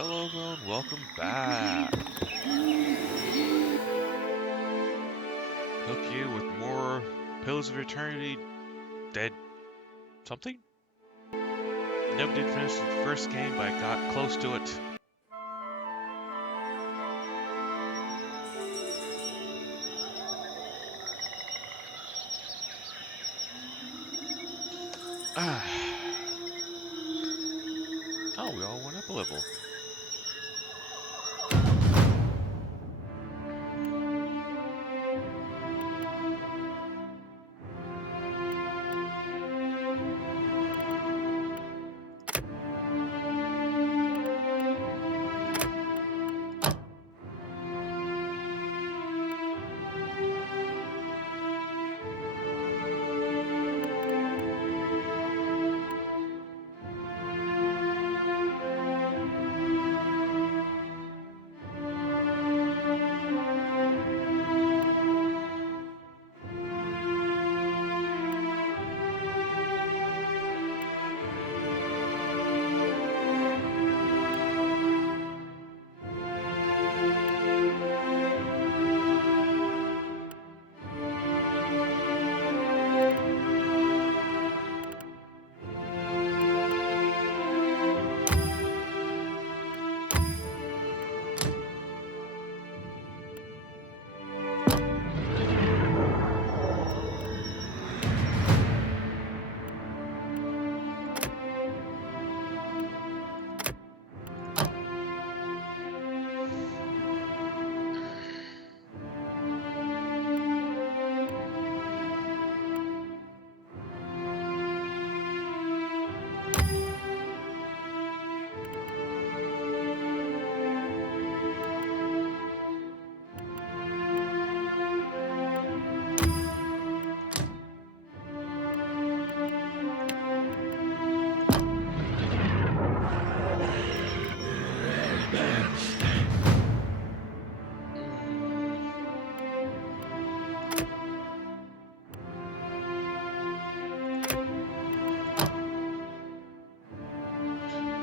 Hello everyone, welcome back. Hook you with more Pillars of Eternity Dead something? Never did finish the first game, but I got close to it. Oh, we all went up a level.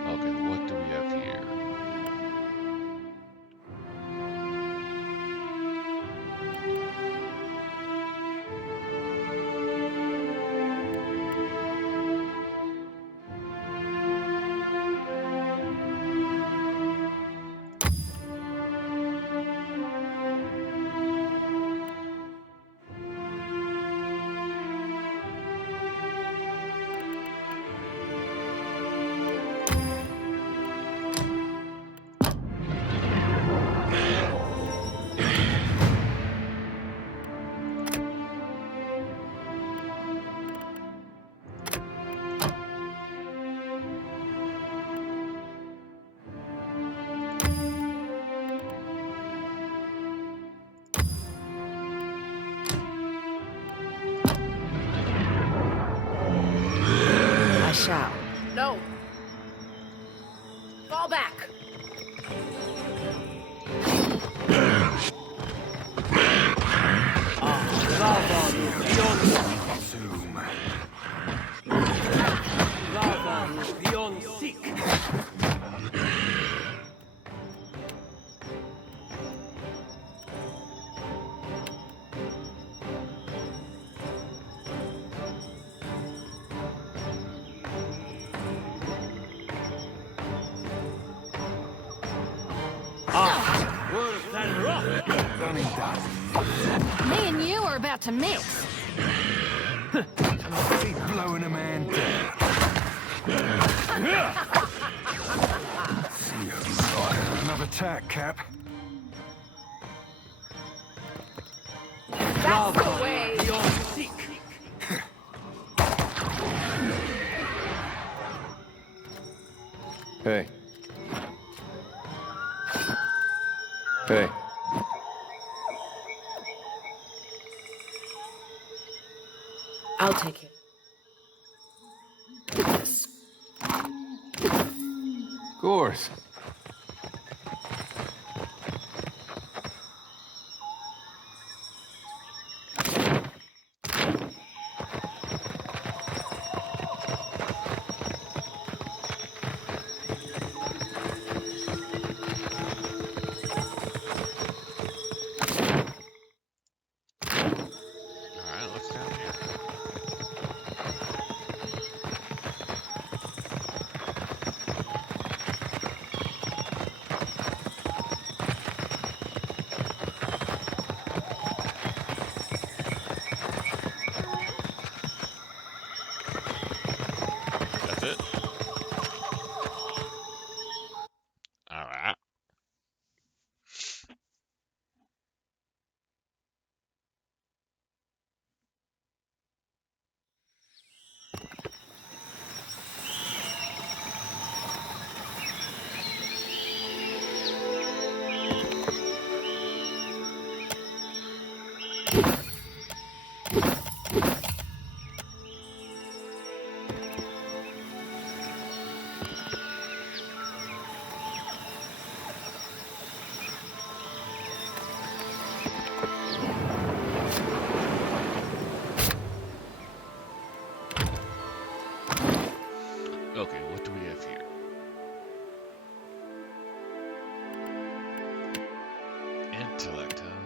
Okay, what do we have here? Shall. No. Fall back. Me and you are about to mix. Keep blowing a man down. See you inside. Another tack, Cap. That's the way. Hey. Hey. I'll take it. Of course. Okay, what do we have here? Intellect, huh?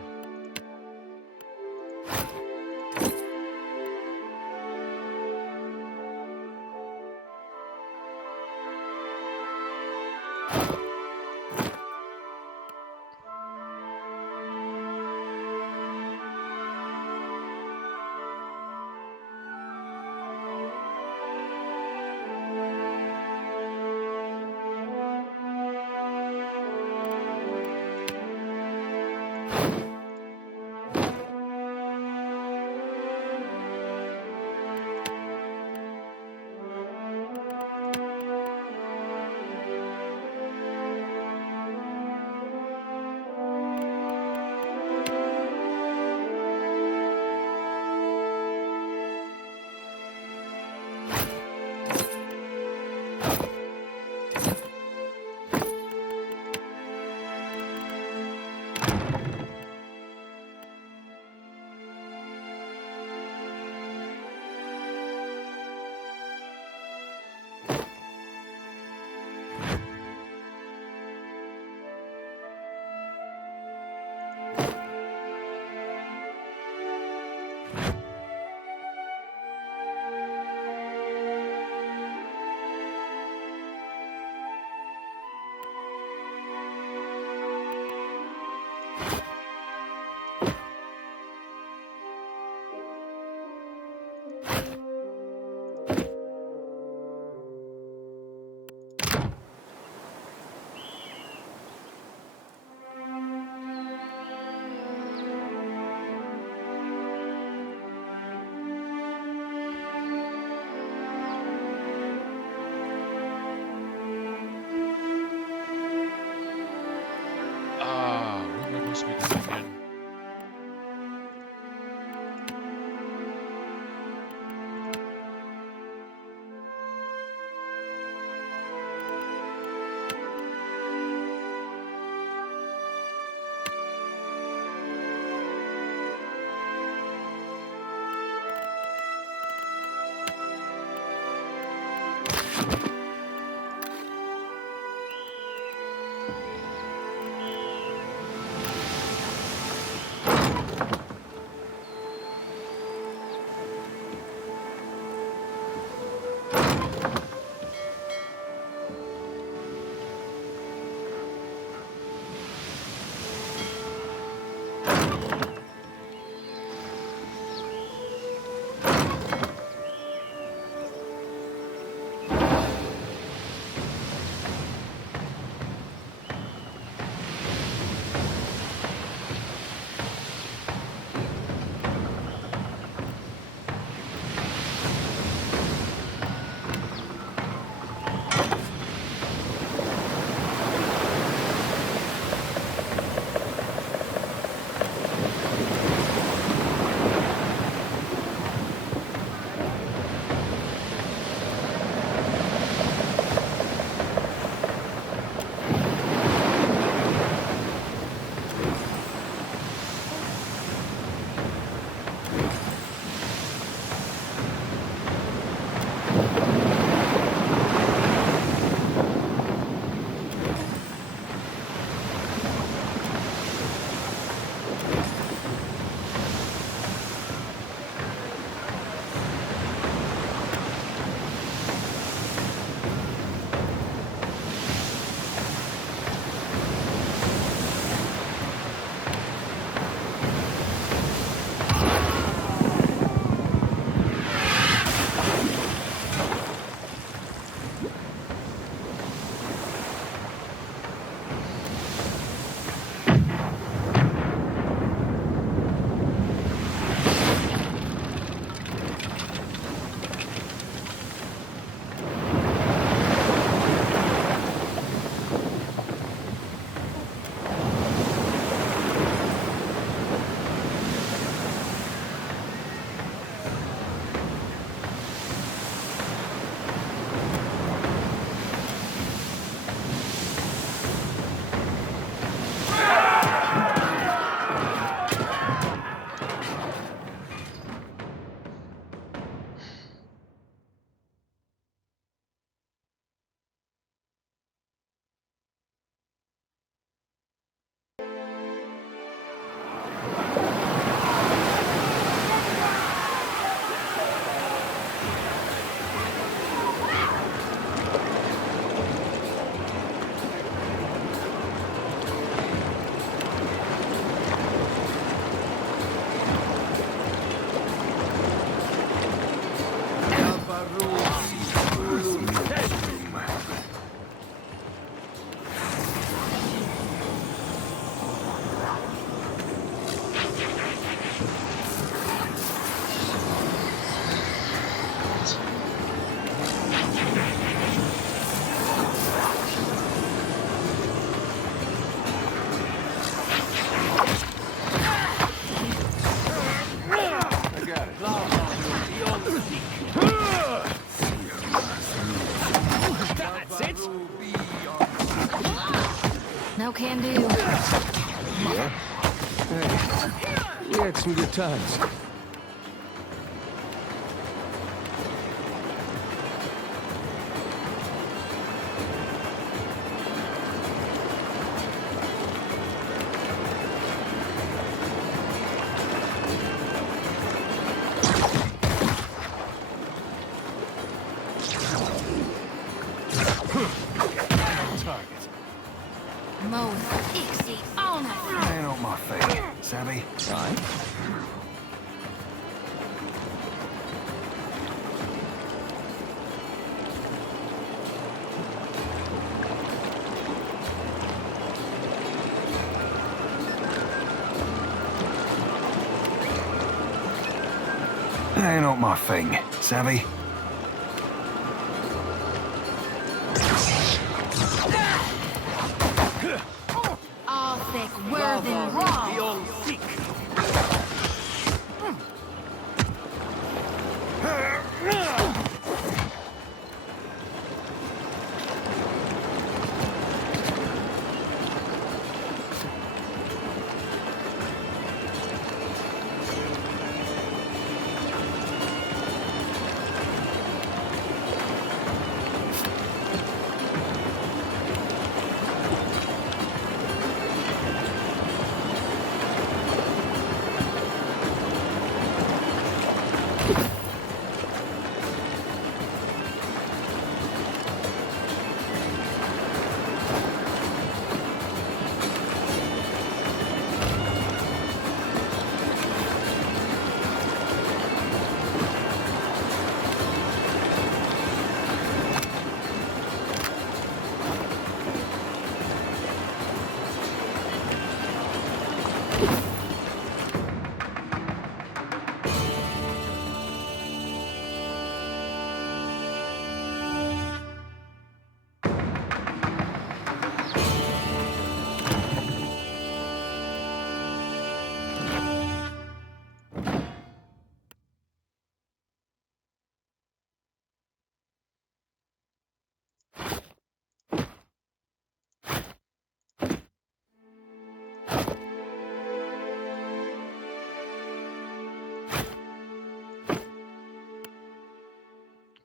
Some good times. Target. Most Ixie on it. Ain't on my thing. Savvy? Aye. Ain't on my thing. Savvy? All thick, worthen, raw.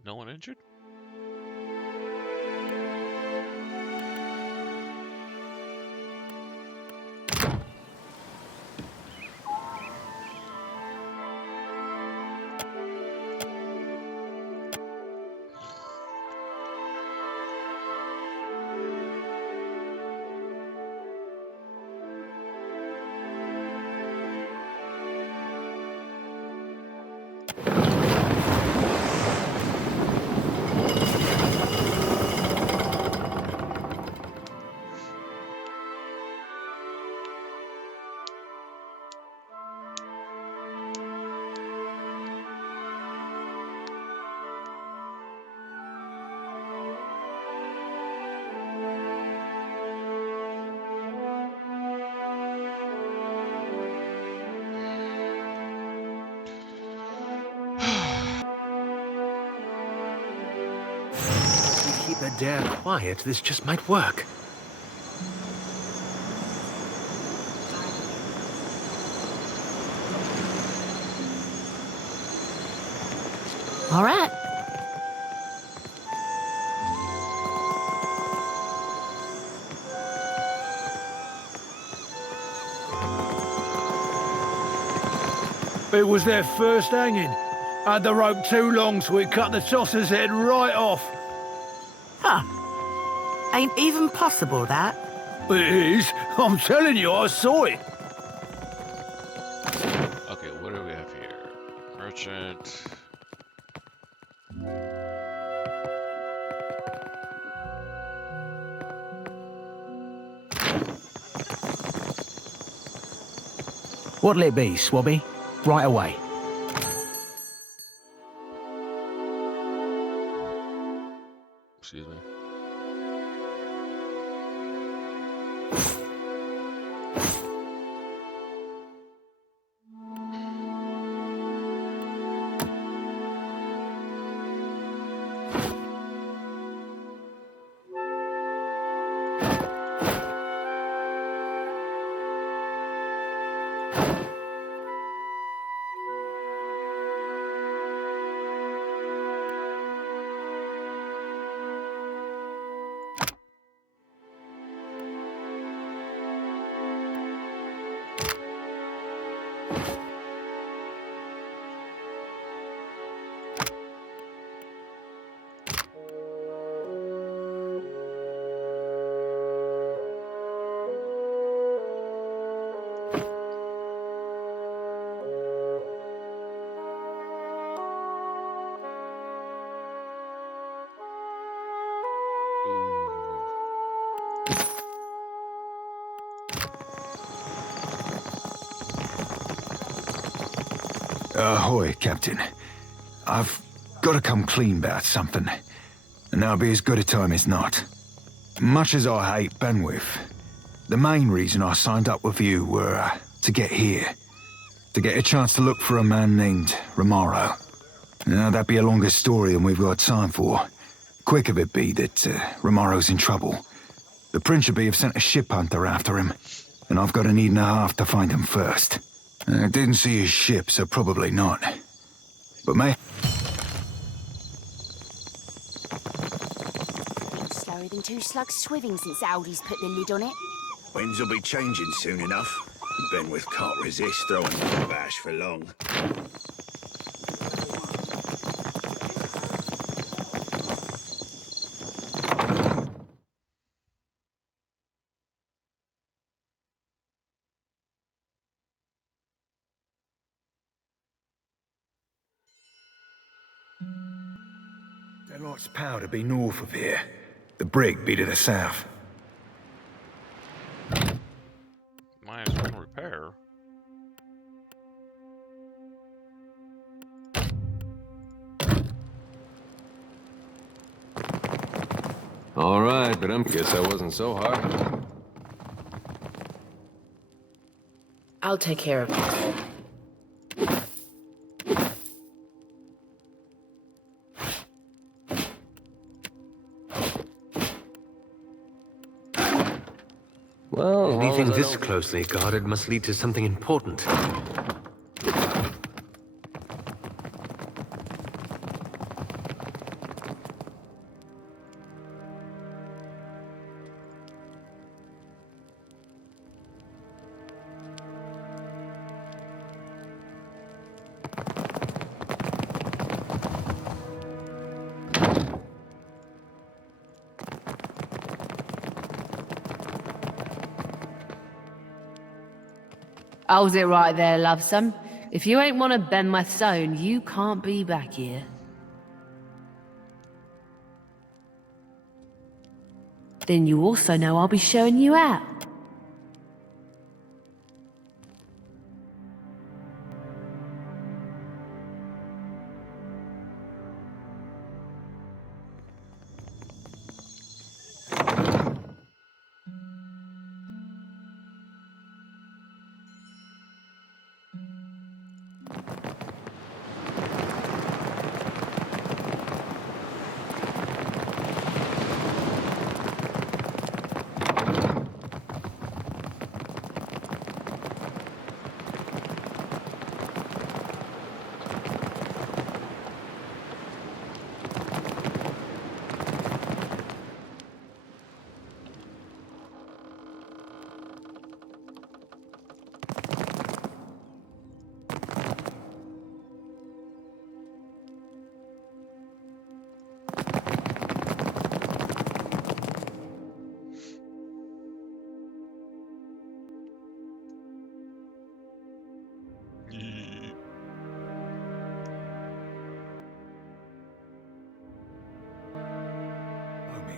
No one injured? If we keep Adair quiet, this just might work. All right. It was their first hanging. Had the rope too long, so it cut the tosser's head right off. Huh. Ain't even possible, that. It is. I'm telling you, I saw it. Okay, what do we have here? Merchant. What'll it be, Swabby? Right away. Excuse me. Ahoy, Captain. I've got to come clean about something, and that'll be as good a time as not. Much as I hate Benwith, the main reason I signed up with you were to get here. To get a chance to look for a man named Romaro. Now, that'd be a longer story than we've got time for. Quick of it be that Romaro's in trouble. The Principe have sent a ship hunter after him, and I've got an evening and a half to find him first. I didn't see his ship, so probably not. But Been slower than two slugs swimming since Aldi's put the lid on it. Winds will be changing soon enough. Benwith can't resist throwing the bash for long. Deadlight's power to be north of here. The brig be to the south. -1 repair. All right, but guess that wasn't so hard. I'll take care of it. Well, Anything this closely guarded must lead to something important. Holds it right there, lovesome. If you ain't one of Benweth's own, you can't be back here. Then you also know I'll be showing you out.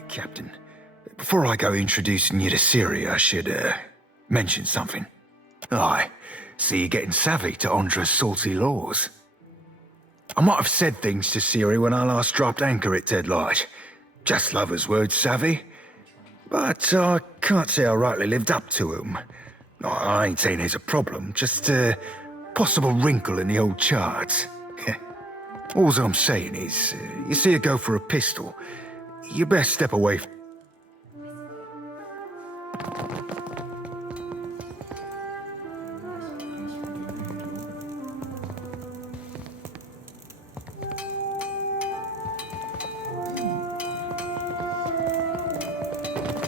Captain. Before I go introducing you to Siri, I should, mention something. I see you getting savvy to Andra's salty laws. I might have said things to Siri when I last dropped anchor at Deadlight. Just lovers' words, savvy. But I can't say I rightly lived up to them. I ain't saying there's a problem, just a possible wrinkle in the old charts. All I'm saying is, you see her go for a pistol, you best step away from...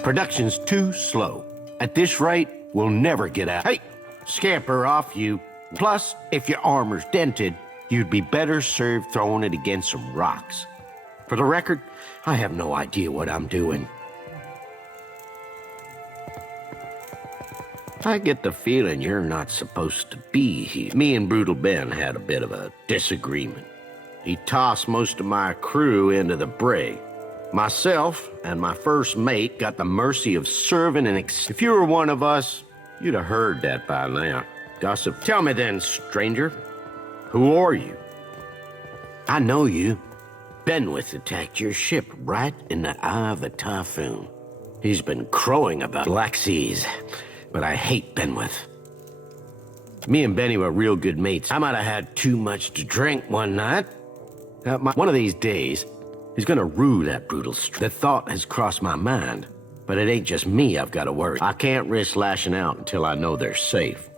Production's too slow. At this rate, we'll never get out. Hey, scamper off, you. Plus, if your armor's dented, you'd be better served throwing it against some rocks. For the record, I have no idea what I'm doing. I get the feeling you're not supposed to be here. Me and Brutal Ben had a bit of a disagreement. He tossed most of my crew into the brig. Myself and my first mate got the mercy of serving an If you were one of us, you'd have heard that by now. Gossip. Tell me then, stranger, Who are you? I know you. Benwith attacked your ship right in the eye of a typhoon. He's been crowing about Black Seas, but I hate Benwith. Me and Benny were real good mates. I might have had too much to drink one night. One of these days, he's gonna rue that brutal The thought has crossed my mind, but it ain't just me I've got to worry. I can't risk lashing out until I know they're safe.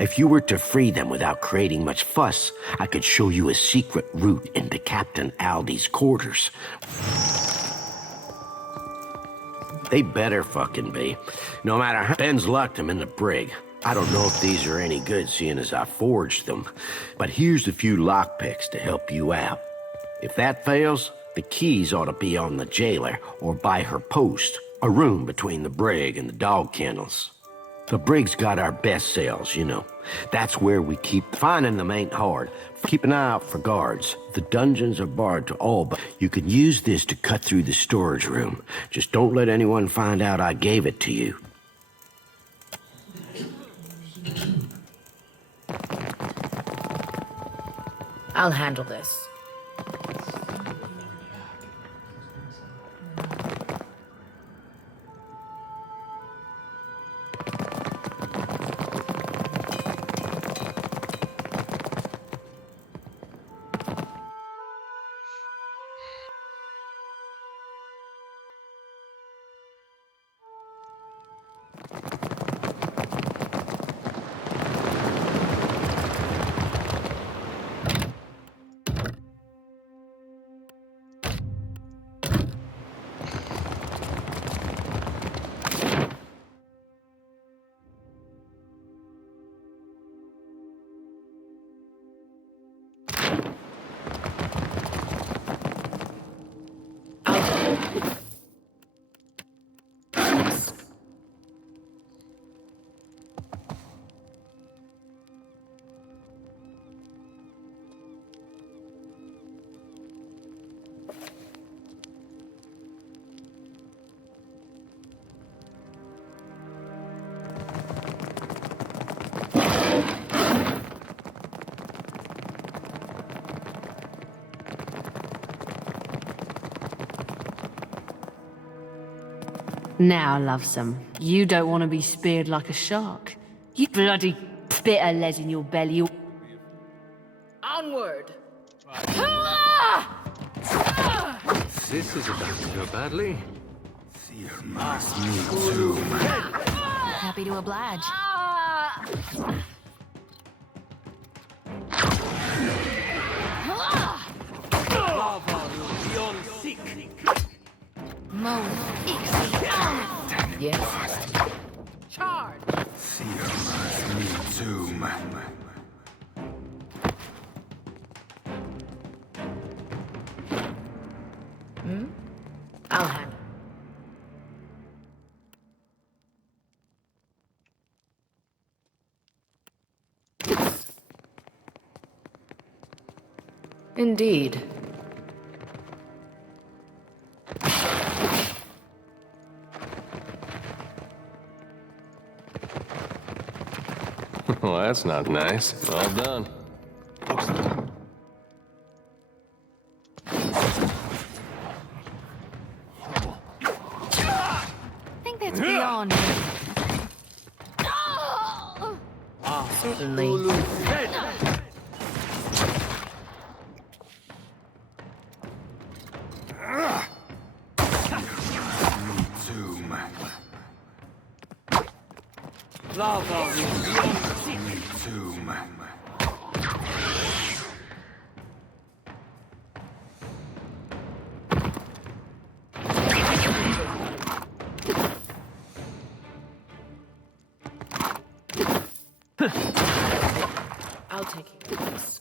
If you were to free them without creating much fuss, I could show you a secret route into Captain Aldi's quarters. They better fucking be. No matter how Ben's locked them in the brig. I don't know if these are any good, seeing as I forged them, but here's a few lockpicks to help you out. If that fails, the keys ought to be on the jailer or by her post, a room between the brig and the dog kennels. The brig's got our best cells, you know. That's where we keep. Finding them ain't hard. Keep an eye out for guards. The dungeons are barred to all, but you can use this to cut through the storage room. Just don't let anyone find out I gave it to you. I'll handle this. Now, lovesome, you don't want to be speared like a shark. You bloody bit of lead in your belly. Onward! This is about to go badly. Happy to oblige. Yes. Charge! I'll handle. Indeed. Well, that's not nice. Well done. I think that's beyond. Certainly. I'll take care of this.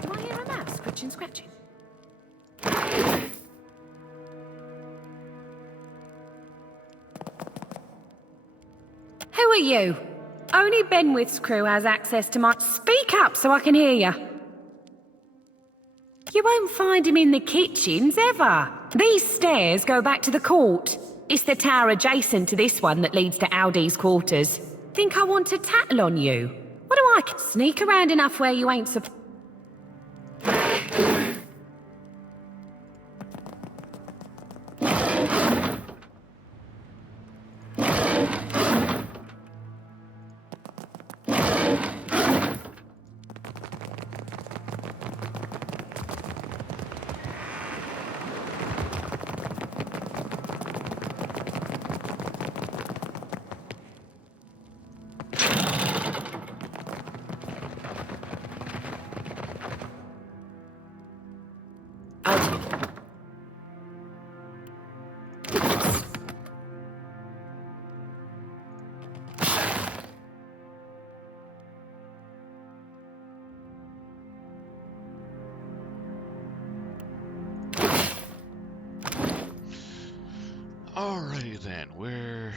Do I hear a mouse scratching, scratching? Who are you? Only Benwith's crew has access to my... Speak up so I can hear you. You won't find him in the kitchens, ever. These stairs go back to the court. It's the tower adjacent to this one that leads to Aldi's quarters. Think I want to tattle on you? What do I sneak around enough where you ain't supposed? Alrighty then, where...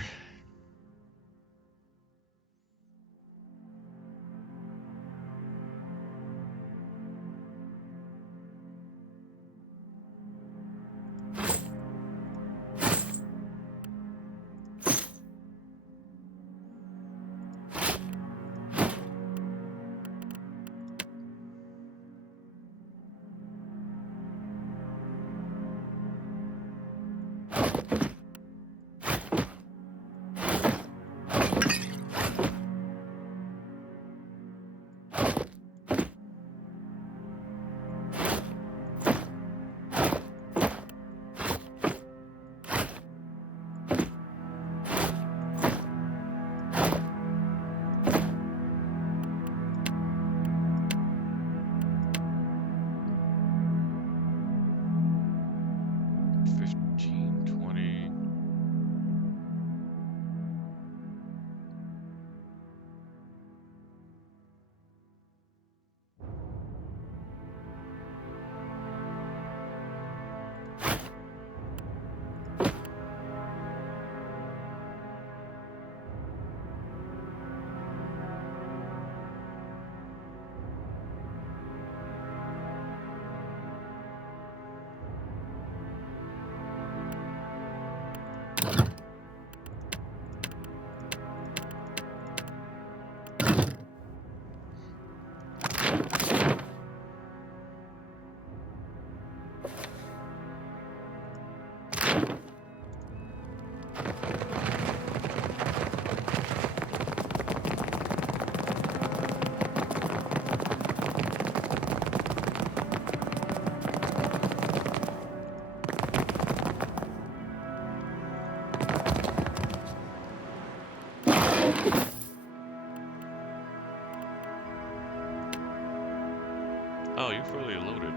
Oh, you're fully loaded.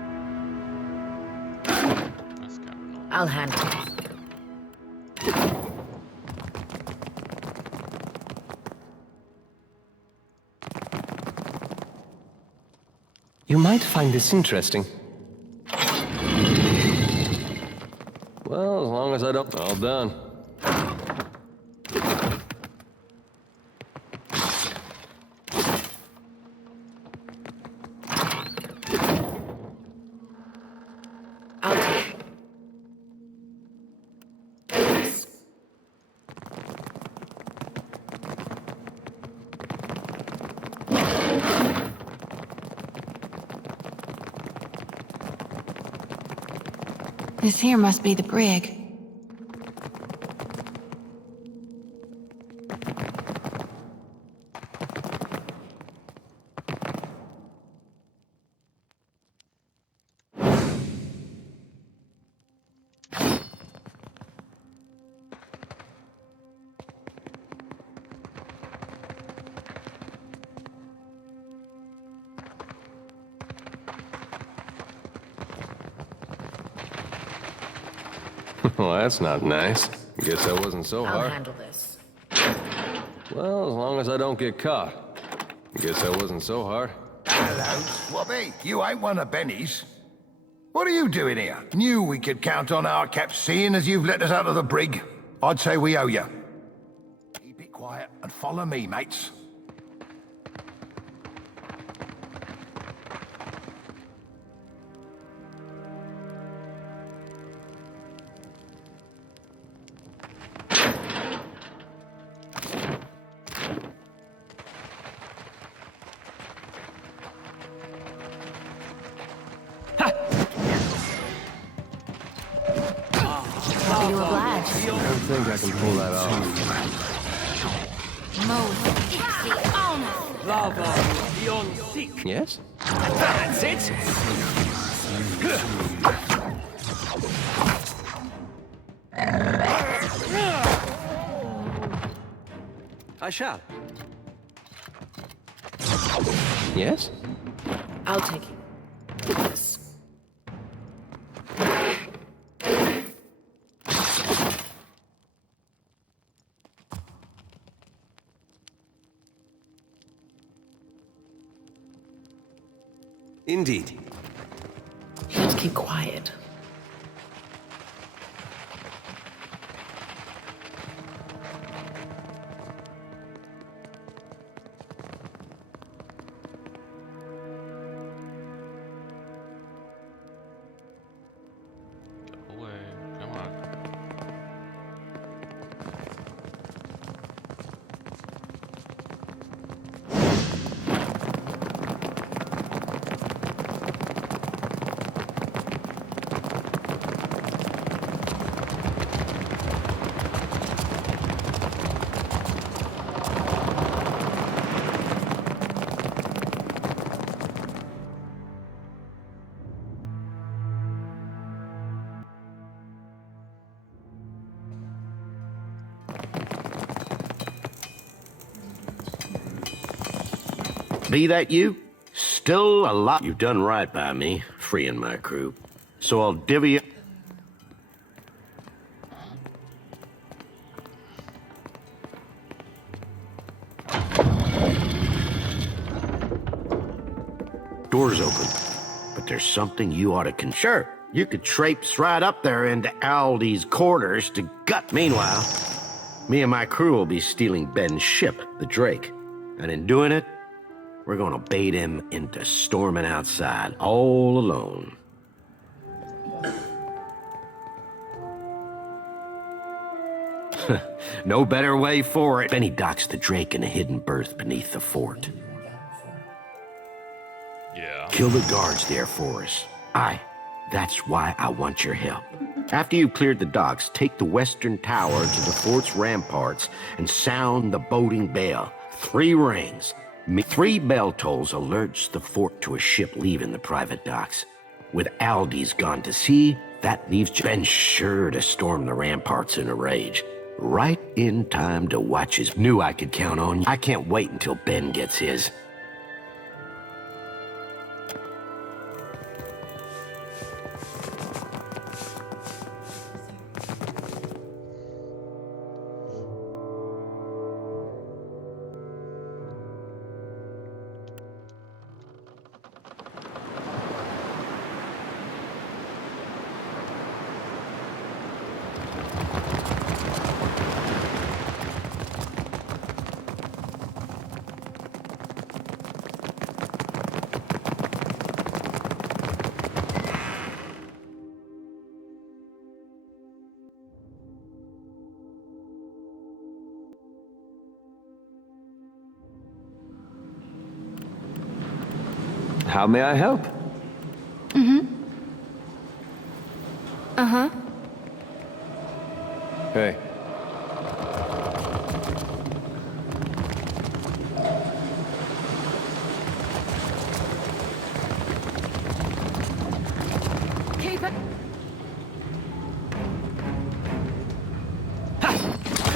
That's kind of annoying. I'll handle it. You might find this interesting. Well, as long as I don't... All done. This here must be the brig. Well, that's not nice. Guess that wasn't so hard. I'll handle this. Well, as long as I don't get caught. Guess that wasn't so hard. Hello, Swabby. You ain't one of Benny's. What are you doing here? Knew we could count on our caps, seeing as you've let us out of the brig. I'd say we owe you. Keep it quiet and follow me, mates. happy to oblige. I don't think I can pull that off. Most ixy honest. Lava beyond sick. Yes? That's it. I shall. Yes? I'll take it. Yes. Indeed. Let's keep quiet. Away. Come on. Be that you? Still a lot. You've done right by me, freeing my crew. So I'll divvy up. Door's open, but there's something you ought to Sure, you could traipse right up there into Aldi's quarters to gut. Meanwhile, me and my crew will be stealing Ben's ship, the Drake. And in doing it, we're gonna bait him into storming outside all alone. No better way for it. Benny docks the Drake in a hidden berth beneath the fort. Yeah. Kill the guards there for us. Aye, that's why I want your help. After you've cleared the docks, take the western tower to the fort's ramparts and sound the boating bell. 3 rings. 3 bell tolls alerts the fort to a ship leaving the private docks. With Aldi's gone to sea, that leaves Ben sure to storm the ramparts in a rage. Right in time to watch his. Knew I could count on you. I can't wait until Ben gets his. How may I help? Uh-huh. Hey. Keep it.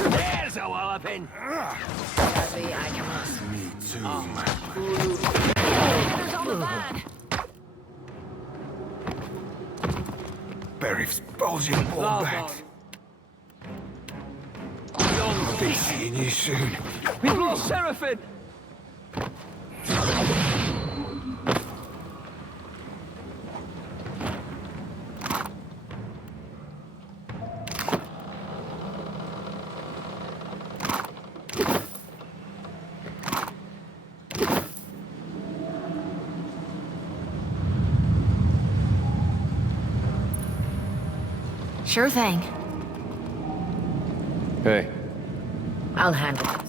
There's a walloping. Me too. Headers on the line. Berry's bulging all back. I'll be seeing you soon. We've lost Seraphim. Sure thing. Hey. I'll handle this.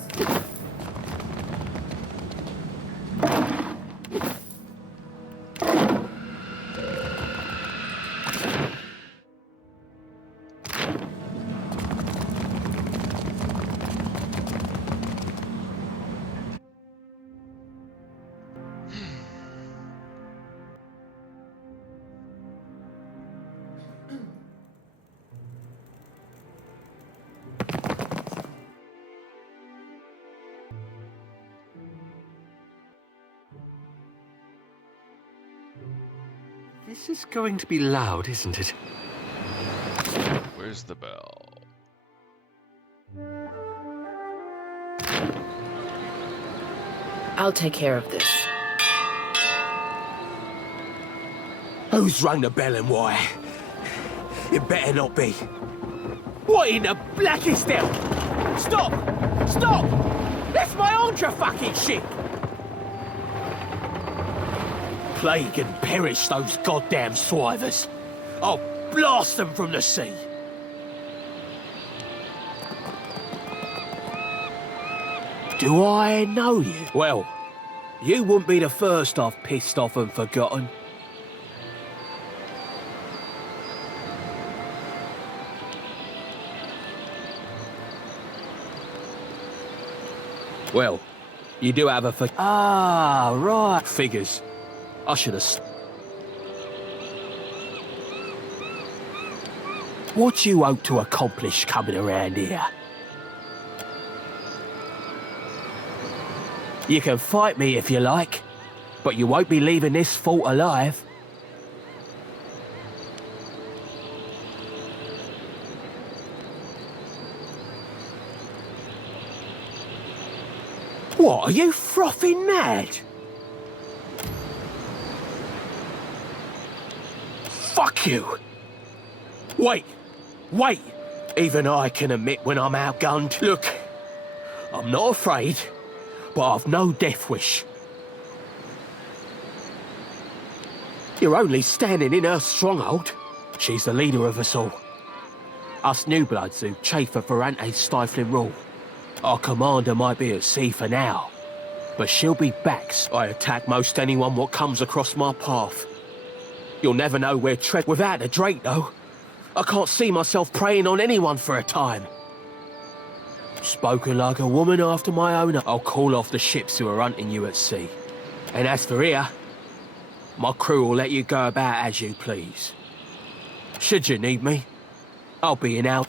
This is going to be loud, isn't it? Where's the bell? I'll take care of this. Who's rung the bell and why? It better not be. What in the blackest hell? Stop! Stop! That's my Andra fucking ship! Plague and perish those goddamn swivers. I'll blast them from the sea. Do I know you? Well, you wouldn't be the first I've pissed off and forgotten. Well, you do have a Ah, right. Figures. I should have... What you hope to accomplish coming around here? You can fight me if you like, but you won't be leaving this fort alive. What, are you frothing mad? Fuck you! Wait! Wait! Even I can admit when I'm outgunned. Look, I'm not afraid, but I've no death wish. You're only standing in her stronghold. She's the leader of us all. Us new bloods who chafe at Ferrante's stifling rule. Our commander might be at sea for now, but she'll be back. I attack most anyone what comes across my path. You'll never know where tread without a Drake, though. I can't see myself preying on anyone for a time. Spoken like a woman after my own. I'll call off the ships who are hunting you at sea. And as for here, my crew will let you go about as you please. Should you need me, I'll be in out.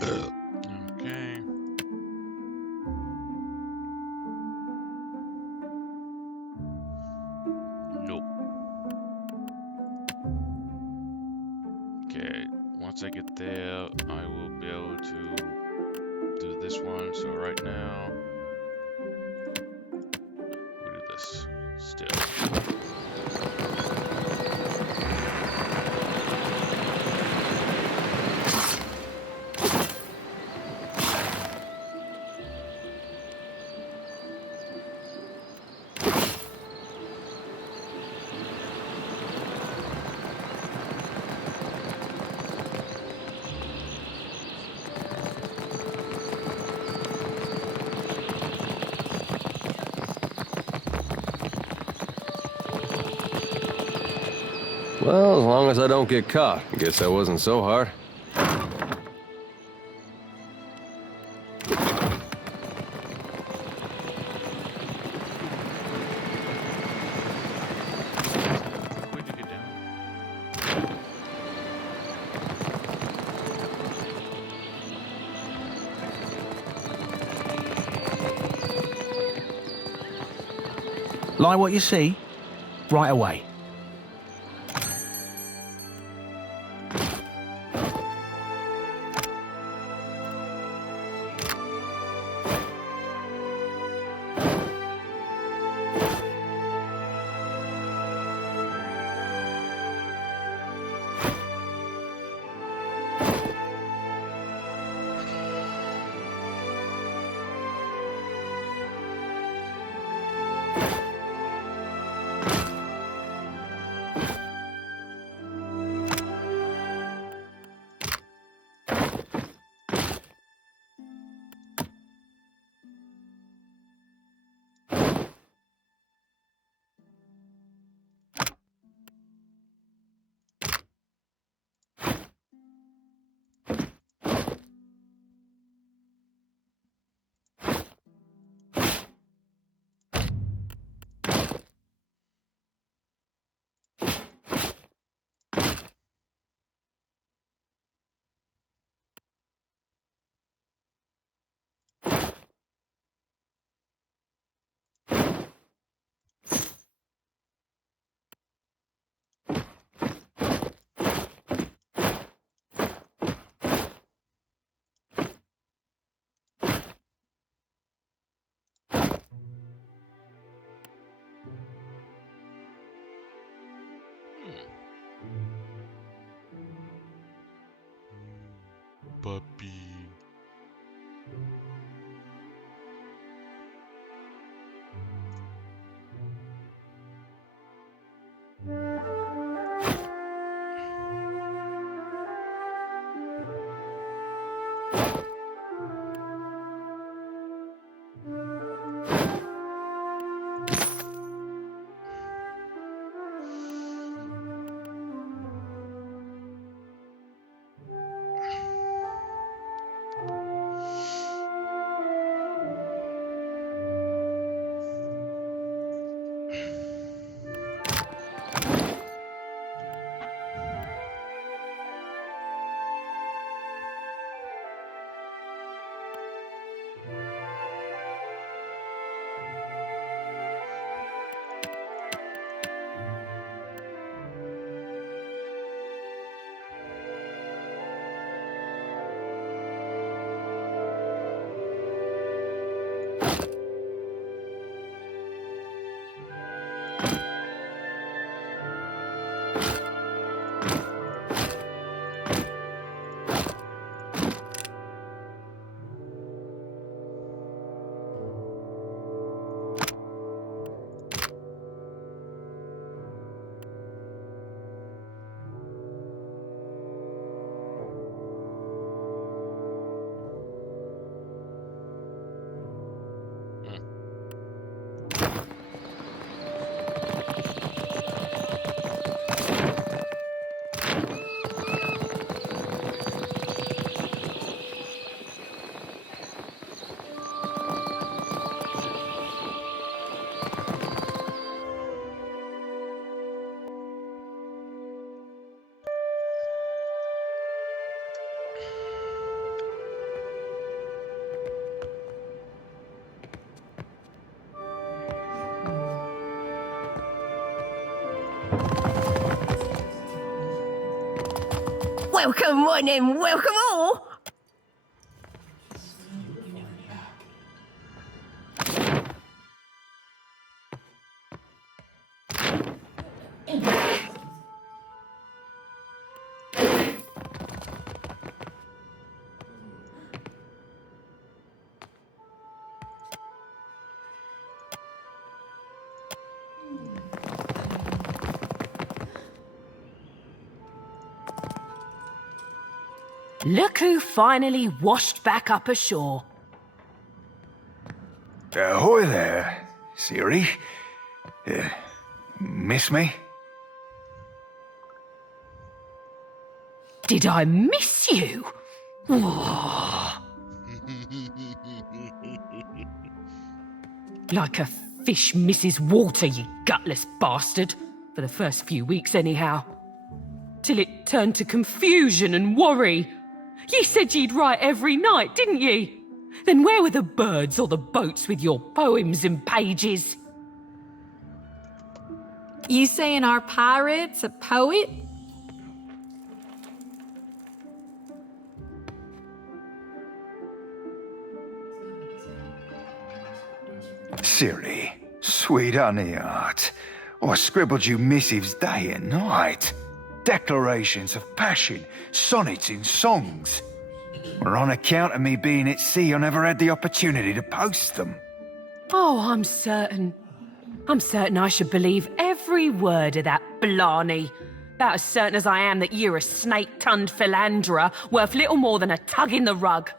Okay. Nope. Okay, once I get there, I will be able to do this one. So right now, we'll do this still. Well, as long as I don't get caught. I guess that wasn't so hard. Like what you see? Right away. puppy. Welcome one and welcome all. Look who finally washed back up ashore. Ahoy there, Siri. Miss me? Did I miss you? Oh. Like a fish misses water, you gutless bastard. For the first few weeks anyhow. Till it turned to confusion and worry. Ye said ye'd write every night, didn't ye? Then where were the birds or the boats with your poems and pages? You saying our pirate's a poet? Siri, sweet honey heart. I scribbled you missives day and night. Declarations of passion, sonnets in songs. Or on account of me being at sea, I never had the opportunity to post them. Oh, I'm certain I should believe every word of that blarney. About as certain as I am that you're a snake-tongued philanderer worth little more than a tug in the rug.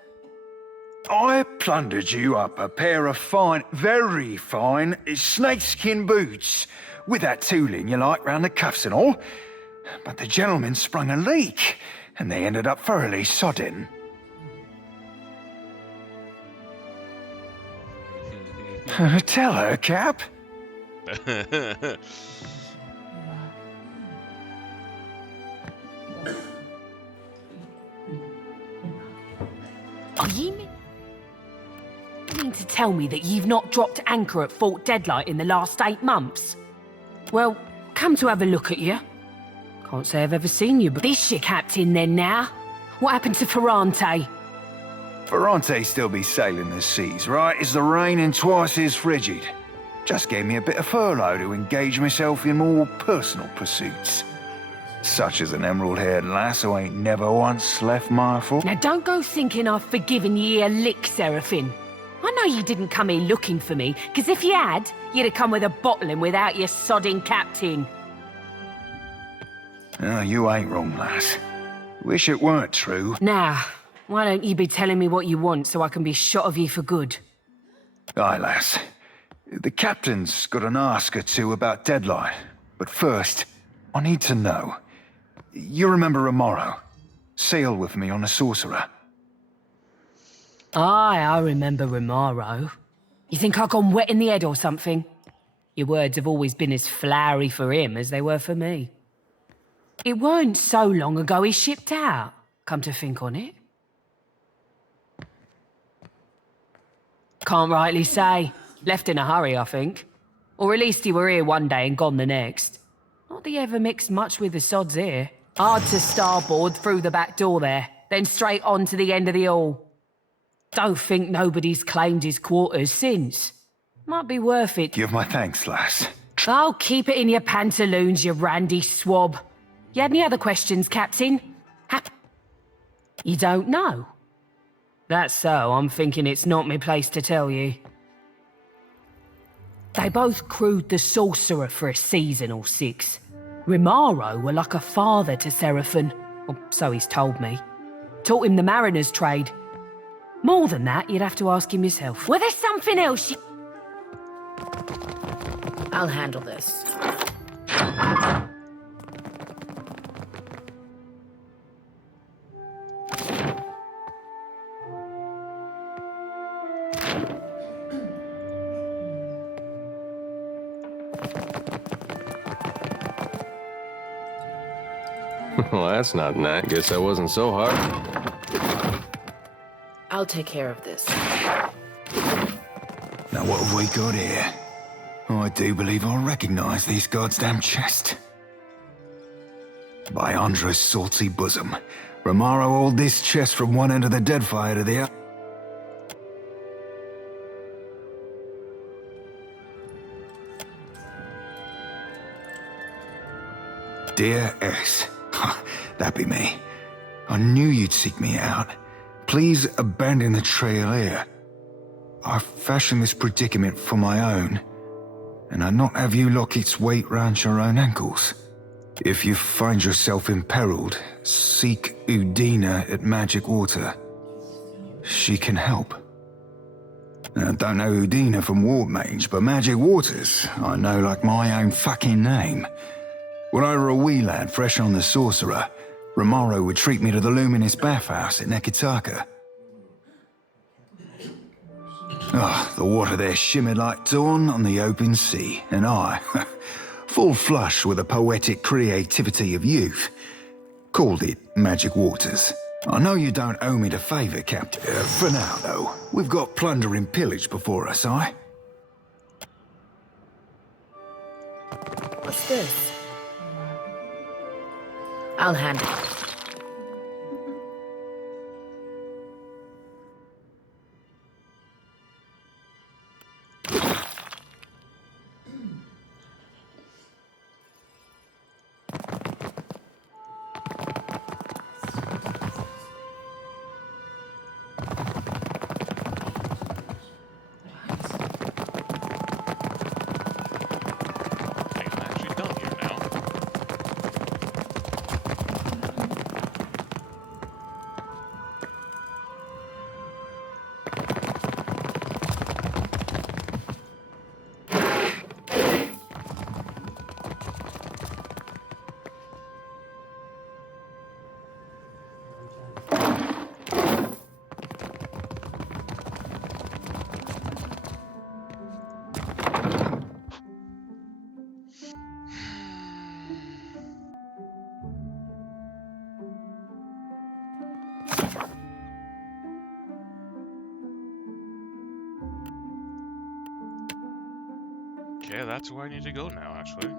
I plundered you up a pair of fine, very fine, snakeskin boots, with that tooling you like round the cuffs and all. But the gentleman sprung a leak, and they ended up thoroughly sodden. Tell her, Cap. Are ye mean to tell me that you've not dropped anchor at Fort Deadlight in the last 8 months? Well, come to have a look at you. Can't say I've ever seen you, but this your captain then now. What happened to Ferrante? Ferrante still be sailing the seas, right? Is the rain and twice as frigid. Just gave me a bit of furlough to engage myself in more personal pursuits. Such as an emerald-haired lass who ain't never once left my foot. Now don't go thinking I've forgiven ye a lick, Seraphine. I know you didn't come here looking for me, because if you had, you'd have come with a bottle and without your sodding captain. No, you ain't wrong, lass. Wish it weren't true. Now, why don't you be telling me what you want so I can be shot of ye for good? Aye, lass. The captain's got an ask or two about Deadline. But first, I need to know. You remember Romaro? Sailed with me on the Sorcerer. Aye, I remember Romaro. You think I've gone wet in the head or something? Your words have always been as flowery for him as they were for me. It weren't so long ago he shipped out, come to think on it. Can't rightly say. Left in a hurry, I think. Or at least he were here one day and gone the next. Not that he ever mixed much with the sods here. Hard to starboard through the back door there, then straight on to the end of the hall. Don't think nobody's claimed his quarters since. Might be worth it. Give my thanks, lass. Oh, keep it in your pantaloons, you randy swab. You had any other questions, Captain? You don't know? That's so, I'm thinking it's not my place to tell you. They both crewed the Sorcerer for a season or six. Romaro were like a father to Seraphine, or so he's told me. Taught him the mariner's trade. More than that, you'd have to ask him yourself. Were there something else you... I'll handle this. Well, that's not nice. Guess that wasn't so hard. I'll take care of this. Now what have we got here? I do believe I recognize these goddamn chests. By Andra's salty bosom, Romaro hauled this chest from one end of the DeadFire to the other. Dear S. That be me. I knew you'd seek me out. Please abandon the trail here. I fashioned this predicament for my own, and I'd not have you lock its weight round your own ankles. If you find yourself imperiled, seek Udina at Magic Water. She can help. I don't know Udina from Warmage, but Magic Waters I know like my own fucking name. When I were a wee lad fresh on the Sorcerer, Romaro would treat me to the luminous bathhouse at Nekitaka. Ah, the water there shimmered like dawn on the open sea, and I, full flush with the poetic creativity of youth, called it Magic Waters. I know you don't owe me the favor, Captain. For now, though, we've got plunder and pillage before us, aye? What's this? I'll handle it. Okay, that's where I need to go now, actually.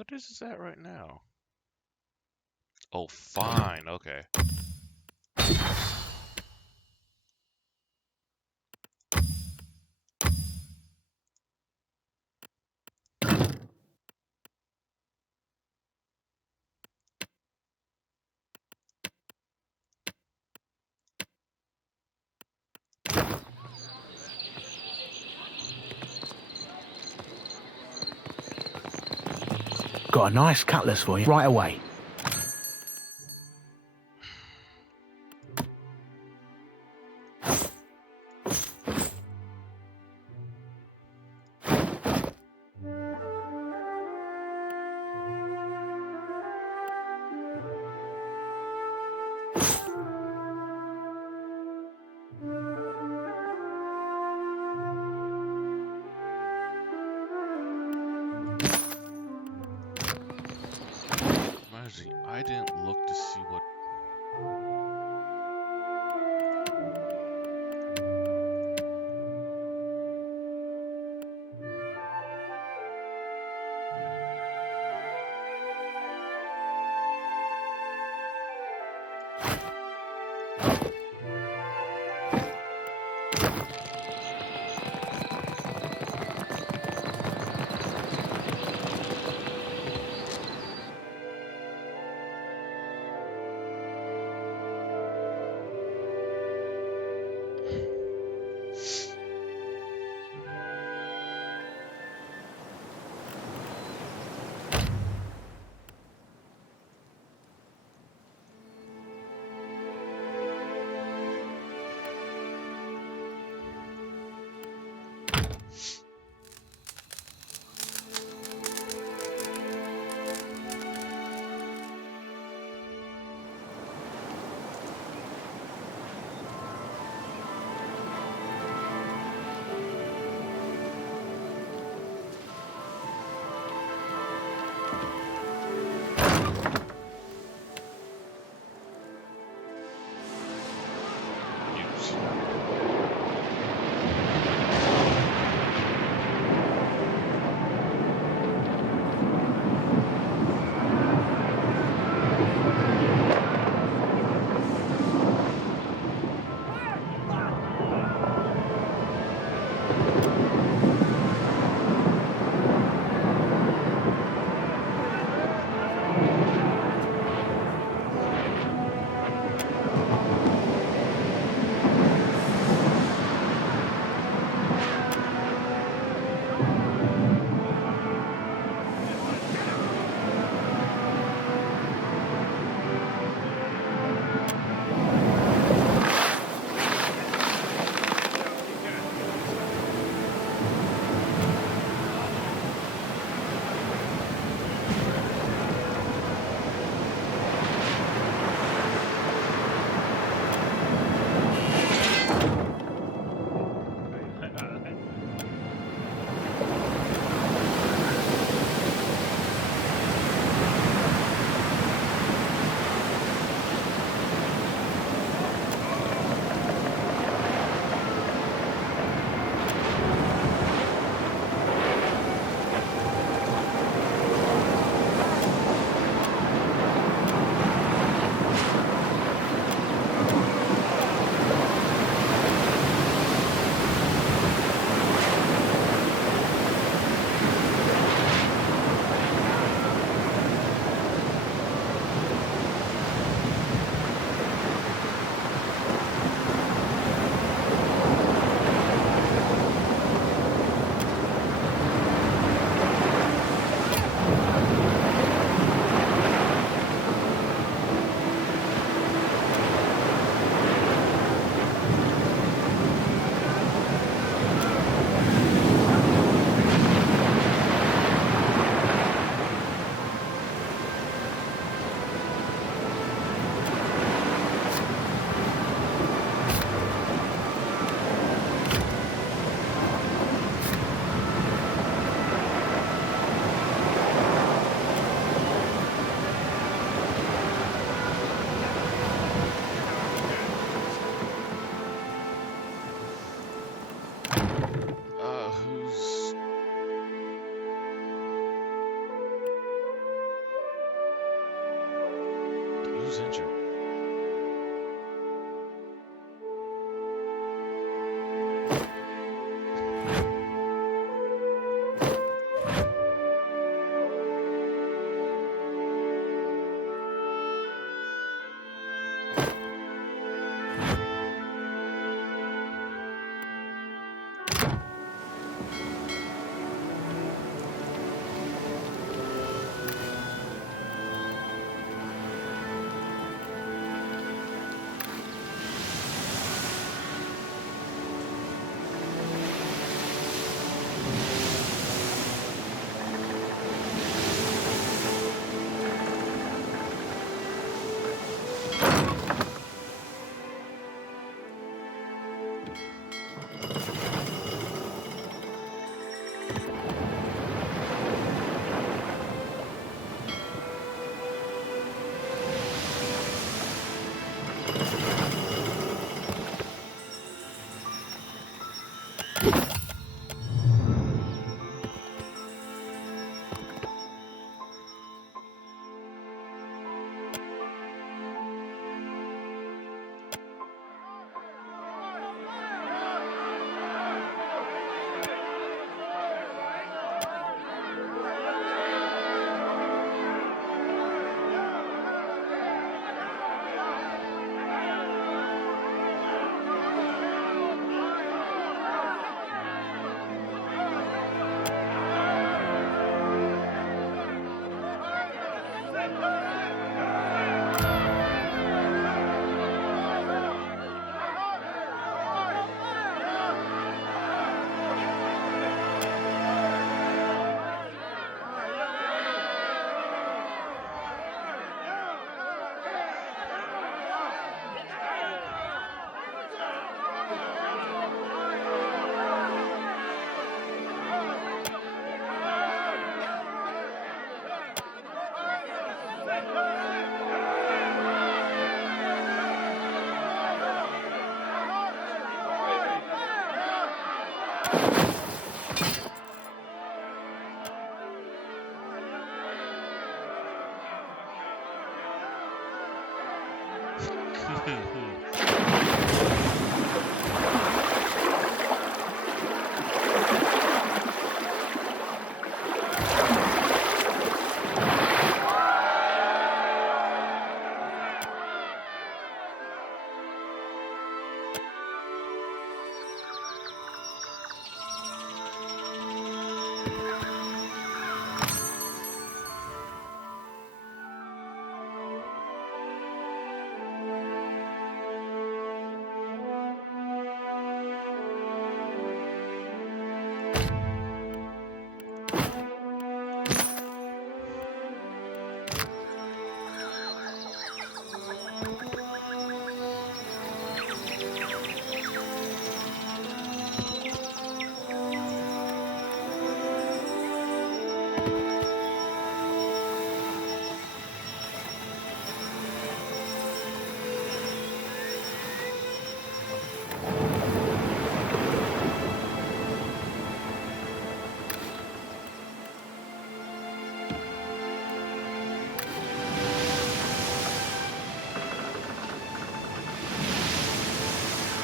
What is this at right now? Oh, fine. Okay. Got a nice cutlass for you right away. I didn't look to see what.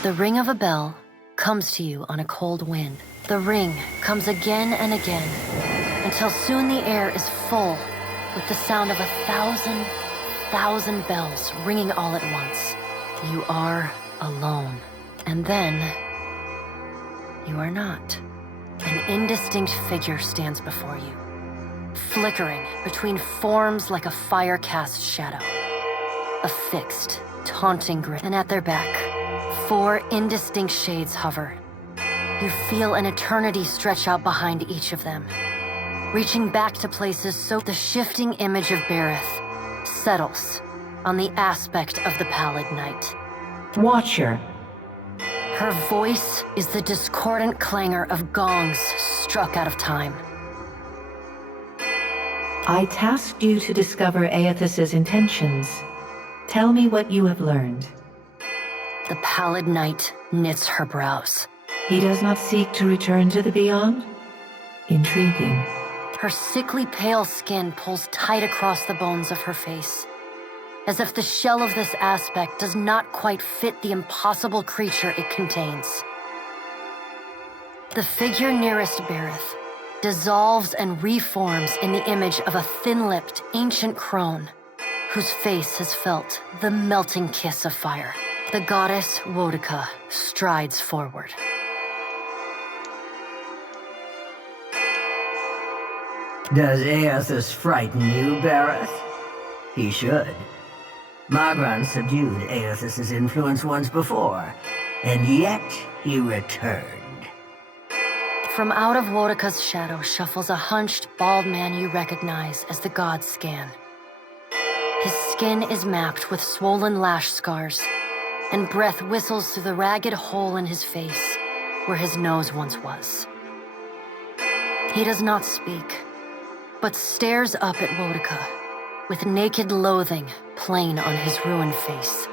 The ring of a bell comes to you on a cold wind. The ring comes again and again, until soon the air is full with the sound of 1,000 bells ringing all at once. You are alone. And then, you are not. An indistinct figure stands before you, flickering between forms like a fire-cast shadow. A fixed, taunting grin, and at their back, 4 indistinct shades hover. You feel an eternity stretch out behind each of them, reaching back to places so the shifting image of Berith settles on the aspect of the pallid night. Watcher. Her voice is the discordant clangor of gongs struck out of time. I tasked you to discover Aethys's intentions. Tell me what you have learned. The pallid night knits her brows. He does not seek to return to the beyond? Intriguing. Her sickly pale skin pulls tight across the bones of her face, as if the shell of this aspect does not quite fit the impossible creature it contains. The figure nearest Berith dissolves and reforms in the image of a thin-lipped, ancient crone whose face has felt the melting kiss of fire. The goddess Wodika strides forward. Does Aethys frighten you, Berith? He should. Magran subdued Aethys' influence once before, and yet he returned. From out of Wodika's shadow shuffles a hunched, bald man you recognize as the god Scan. His skin is mapped with swollen lash scars, and breath whistles through the ragged hole in his face where his nose once was. He does not speak, but stares up at Wodika with naked loathing plain on his ruined face.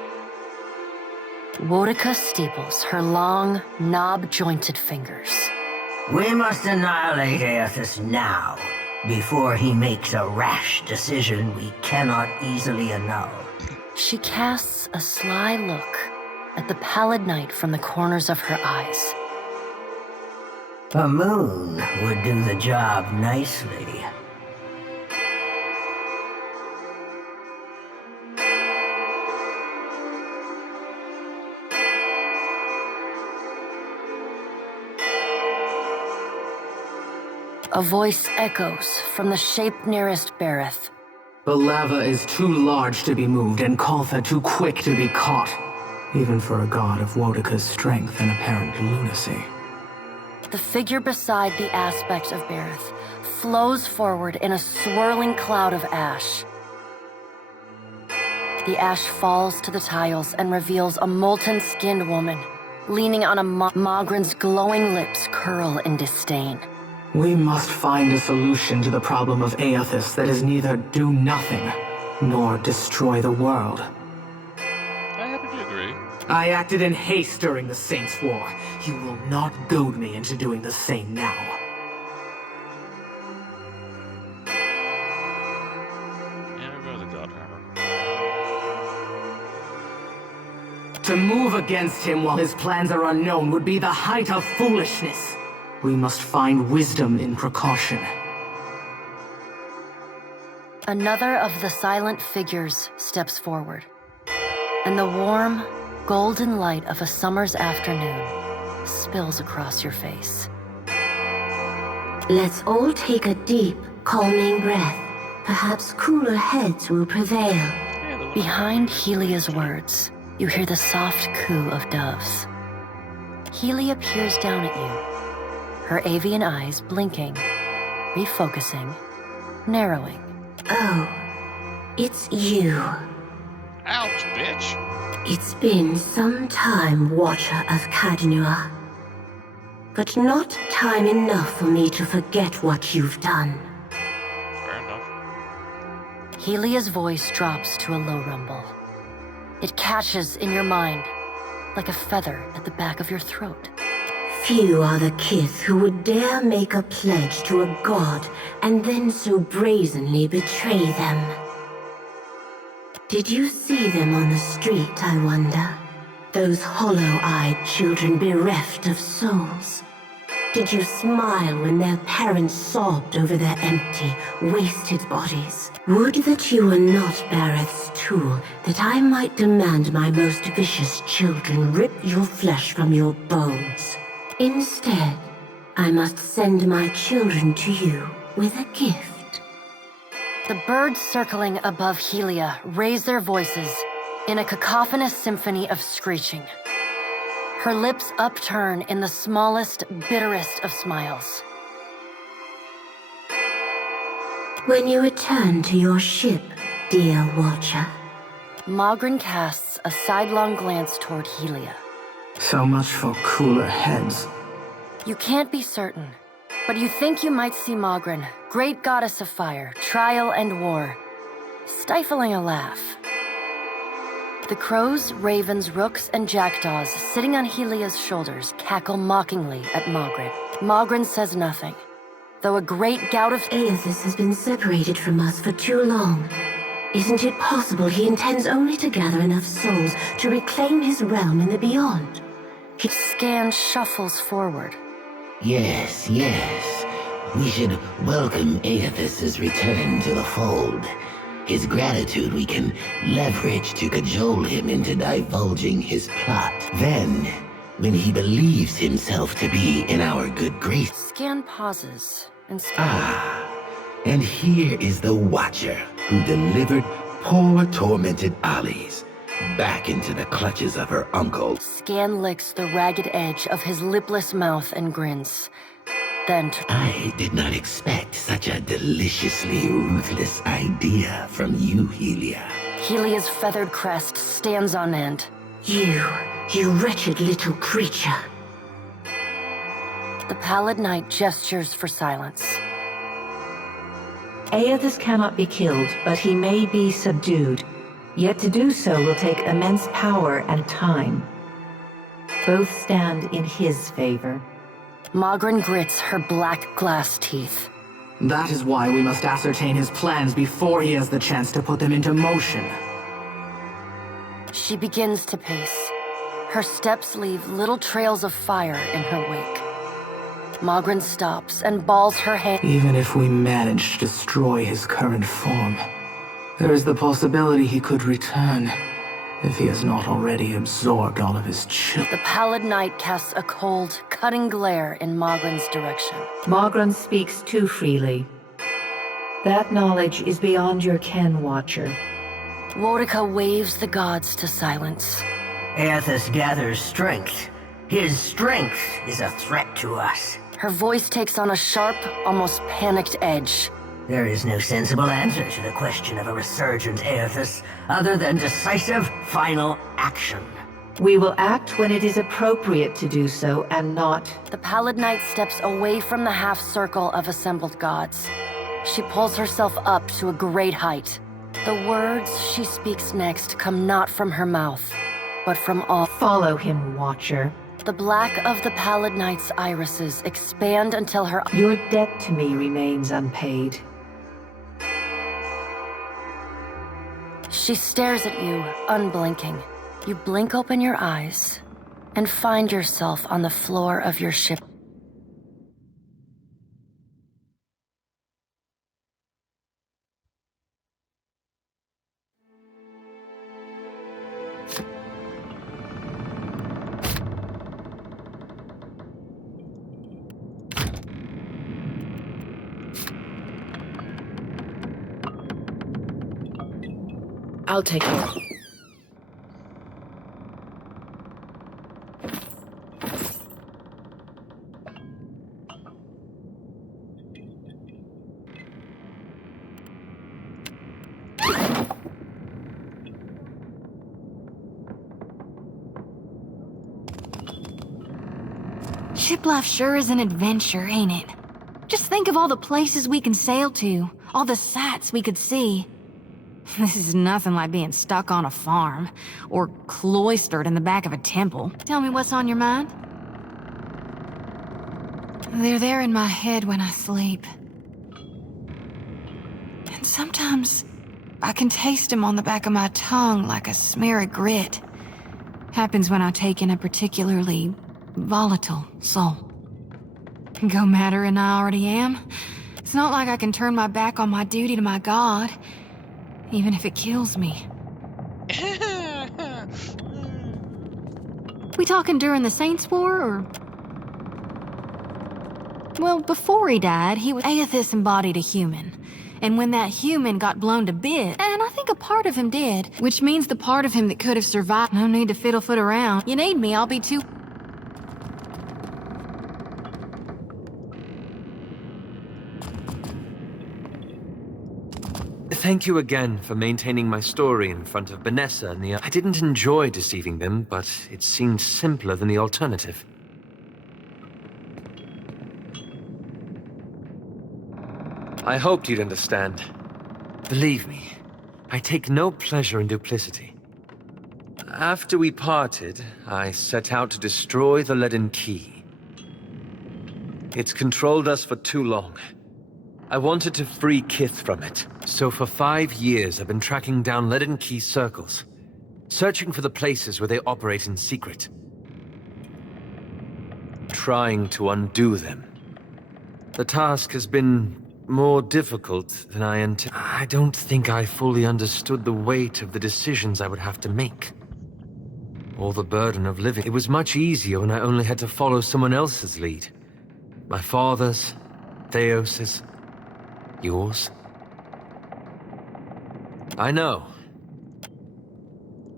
Wodika steeples her long, knob-jointed fingers. We must annihilate Aethys now, before he makes a rash decision we cannot easily annul. She casts a sly look at the pallid night from the corners of her eyes. A moon would do the job nicely. A voice echoes from the shape nearest Berith. The lava is too large to be moved and Kaltha too quick to be caught, even for a god of Wodika's strength and apparent lunacy. The figure beside the aspect of Berith flows forward in a swirling cloud of ash. The ash falls to the tiles and reveals a molten-skinned woman, leaning on a Magran's glowing lips curl in disdain. We must find a solution to the problem of Aethys that is neither do nothing, nor destroy the world. I happen to agree. I acted in haste during the Saints' War. You will not goad me into doing the same now. Yeah, I'd rather God Hammer. To move against him while his plans are unknown would be the height of foolishness. We must find wisdom in precaution. Another of the silent figures steps forward, and the warm, golden light of a summer's afternoon spills across your face. Let's all take a deep, calming breath. Perhaps cooler heads will prevail. Behind Helia's words, you hear the soft coo of doves. Helia peers down at you, her avian eyes blinking, refocusing, narrowing. Oh, it's you. Ouch, bitch! It's been some time, Watcher of Cadnua. But not time enough for me to forget what you've done. Fair enough. Helia's voice drops to a low rumble. It catches in your mind, like a feather at the back of your throat. Few are the kith who would dare make a pledge to a god and then so brazenly betray them. Did you see them on the street, I wonder? Those hollow-eyed children bereft of souls. Did you smile when their parents sobbed over their empty, wasted bodies? Would that you were not Berith's tool, that I might demand my most vicious children rip your flesh from your bones. Instead, I must send my children to you with a gift. The birds circling above Helia raise their voices in a cacophonous symphony of screeching. Her lips upturn in the smallest, bitterest of smiles. When you return to your ship, dear Watcher. Magran casts a sidelong glance toward Helia. So much for cooler heads. You can't be certain, but you think you might see Magran, great goddess of fire, trial and war, stifling a laugh. The crows, ravens, rooks, and jackdaws sitting on Helia's shoulders cackle mockingly at Magran. Magran says nothing, though a great gout of... Aethys has been separated from us for too long. Isn't it possible he intends only to gather enough souls to reclaim his realm in the beyond? His scan shuffles forward, Yes, yes. We should welcome Aethys's return to the fold. His gratitude we can leverage to cajole him into divulging his plot. Then, when he believes himself to be in our good grace... Scan pauses and And here is the Watcher who delivered poor tormented Ollie's back into the clutches of her uncle. Scan licks the ragged edge of his lipless mouth and grins. Then I did not expect such a deliciously ruthless idea from you, Helia. Helia's feathered crest stands on end. You wretched little creature. The pallid knight gestures for silence. Aethys cannot be killed, but he may be subdued. Yet to do so will take immense power and time. Both stand in his favor. Magrin grits her black glass teeth. That is why we must ascertain his plans before he has the chance to put them into motion. She begins to pace. Her steps leave little trails of fire in her wake. Magrin stops and balls her hand. Even if we manage to destroy his current form, there is the possibility he could return, if he has not already absorbed all of his children. The pallid knight casts a cold, cutting glare in Magrin's direction. Magrin speaks too freely. That knowledge is beyond your ken, Watcher. Wodica waves the gods to silence. Aethys gathers strength. His strength is a threat to us. Her voice takes on a sharp, almost panicked edge. There is no sensible answer to the question of a resurgent Aethys, other than decisive, final action. We will act when it is appropriate to do so, and not... The pallid knight steps away from the half-circle of assembled gods. She pulls herself up to a great height. The words she speaks next come not from her mouth, but from all... Follow him, Watcher. The black of the pallid knight's irises expand until her... Your debt to me remains unpaid. She stares at you, unblinking. You blink open your eyes and find yourself on the floor of your ship. I'll take care. Ship life sure is an adventure, ain't it? Just think of all the places we can sail to, all the sights we could see. This is nothing like being stuck on a farm, or cloistered in the back of a temple. Tell me what's on your mind? They're there in my head when I sleep. And sometimes I can taste them on the back of my tongue like a smear of grit. Happens when I take in a particularly volatile soul. Go madder than I already am. It's not like I can turn my back on my duty to my god, even if it kills me. We talking during the Saints' War, or...? Well, before he died, Aethys embodied a human. And when that human got blown to bits, and I think a part of him did, which means the part of him that could have survived. No need to fiddle-foot around. You need me, I'll be too... Thank you again for maintaining my story in front of Vanessa and the... I didn't enjoy deceiving them, but it seemed simpler than the alternative. I hoped you'd understand. Believe me, I take no pleasure in duplicity. After we parted, I set out to destroy the Leaden Key. It's controlled us for too long. I wanted to free Kith from it, so for 5 years I've been tracking down Leaden Key circles, searching for the places where they operate in secret. trying to undo them. The task has been more difficult than I anticipated. I don't think I fully understood the weight of the decisions I would have to make. Or the burden of living. It was much easier when I only had to follow someone else's lead. My father's, Theos's, yours. I know.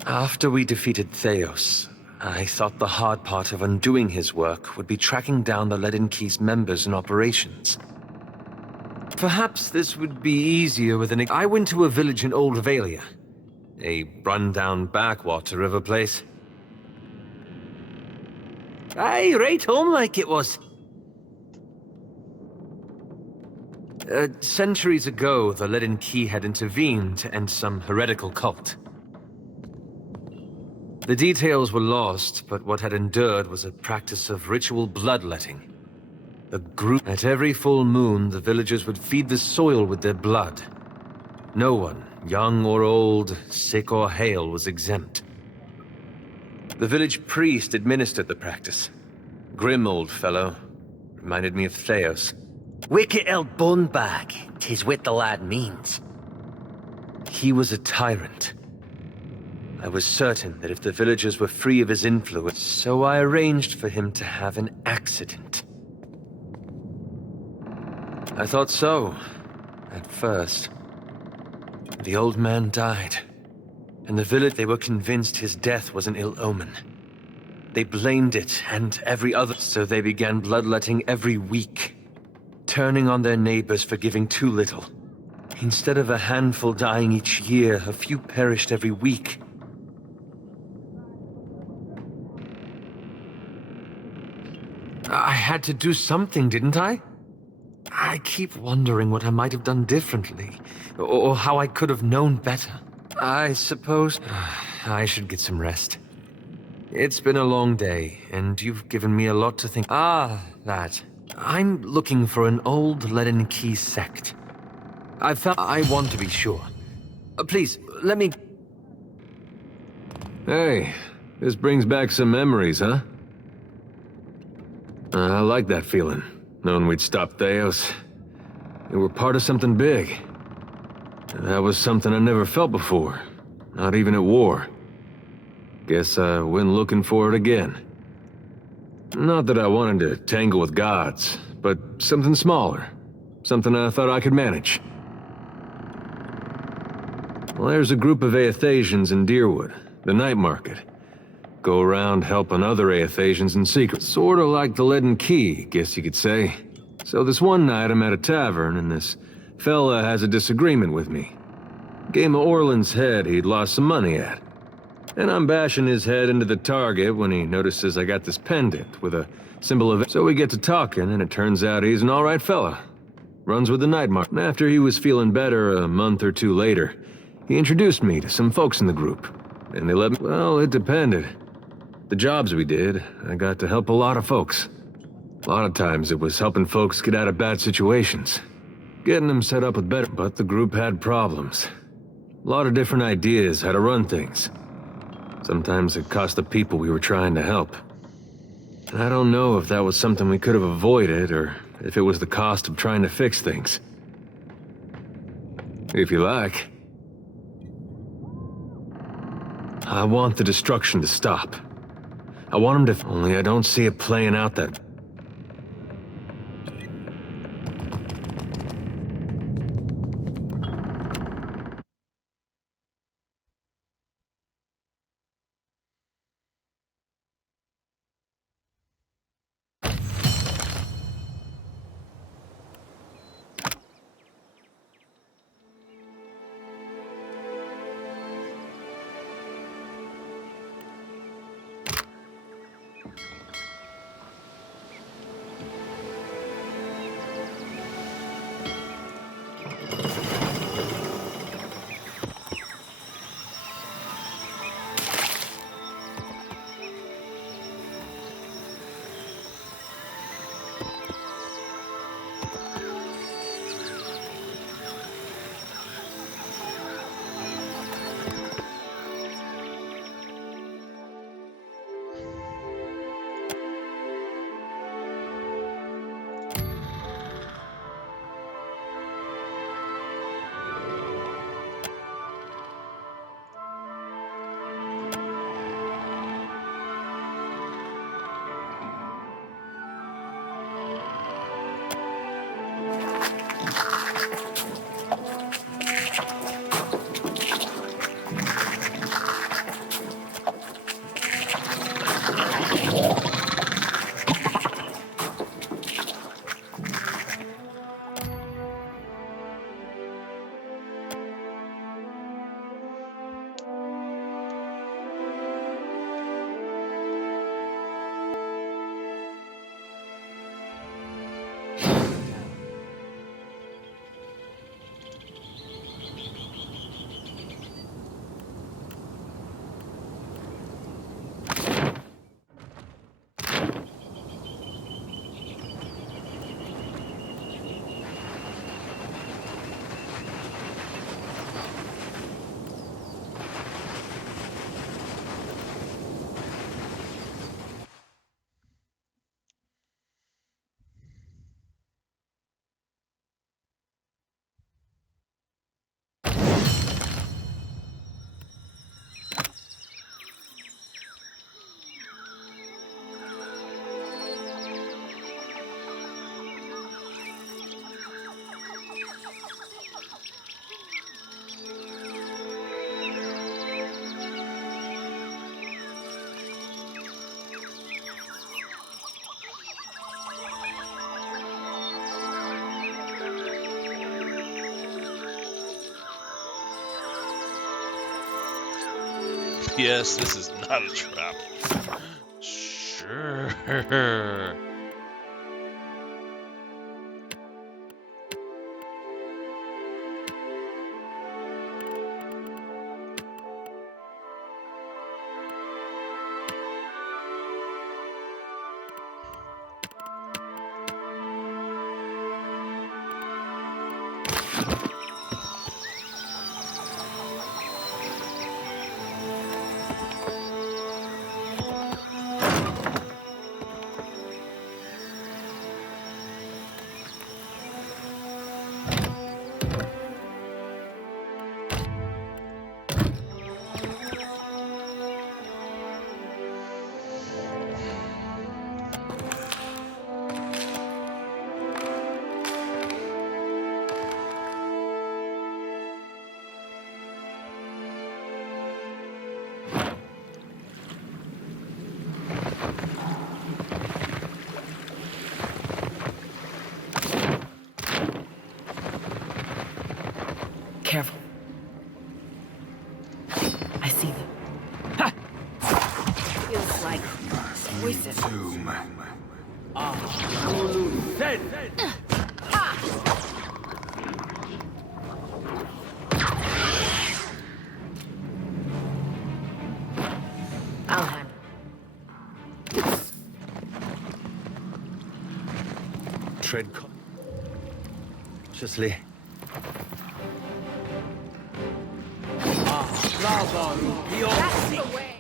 After we defeated Theos, I thought the hard part of undoing his work would be tracking down the Leaden Key's members and operations. Perhaps this would be easier with an... I went to a village in Old Valia, a run-down backwater of a place. Aye, right home like it was. Centuries ago, the Leaden Key had intervened to end some heretical cult. The details were lost, but what had endured was a practice of ritual bloodletting. A group... At every full moon, the villagers would feed the soil with their blood. No one, young or old, sick or hale, was exempt. The village priest administered the practice. Grim old fellow. Reminded me of Theos. Wicked old bunbag, 'tis what the lad means. He was a tyrant. I was certain that if the villagers were free of his influence, so I arranged for him to have an accident. I thought so, at first. The old man died. In the village, they were convinced his death was an ill omen. They blamed it and every other, so they began bloodletting every week, turning on their neighbors for giving too little. Instead of a handful dying each year, a few perished every week. I had to do something, didn't I? I keep wondering what I might have done differently, or how I could have known better. I suppose I should get some rest. It's been a long day, and you've given me a lot to think. That. I'm looking for an old Leaden Key sect. I want to be sure. Please, let me... Hey, this brings back some memories, huh? I like that feeling, knowing we'd stopped Theos. We were part of something big. That was something I never felt before, not even at war. Guess I went looking for it again. Not that I wanted to tangle with gods, but something smaller. Something I thought I could manage. Well, there's a group of Aethasians in Deerwood, the night market. Go around helping other Aethasians in secret. Sort of like the Leaden Key, guess you could say. So this one night I'm at a tavern, and this fella has a disagreement with me. Game of Orland's head he'd lost some money at. And I'm bashing his head into the target when he notices I got this pendant with a symbol of it. So we get to talking, and it turns out he's an alright fella. Runs with the night market. And after he was feeling better a month or two later, he introduced me to some folks in the group. And they let me... Well, it depended. The jobs we did, I got to help a lot of folks. A lot of times it was helping folks get out of bad situations. Getting them set up with better... But the group had problems. A lot of different ideas how to run things. Sometimes it cost the people we were trying to help. And I don't know if that was something we could have avoided, or if it was the cost of trying to fix things. If you like. I want the destruction to stop. I want him to... Only I don't see it playing out that... Yes, this is not a trap. Sure. Careful. I see them. Ha! Feels like poison. I'll handle it. Tread cautiously. That's the way.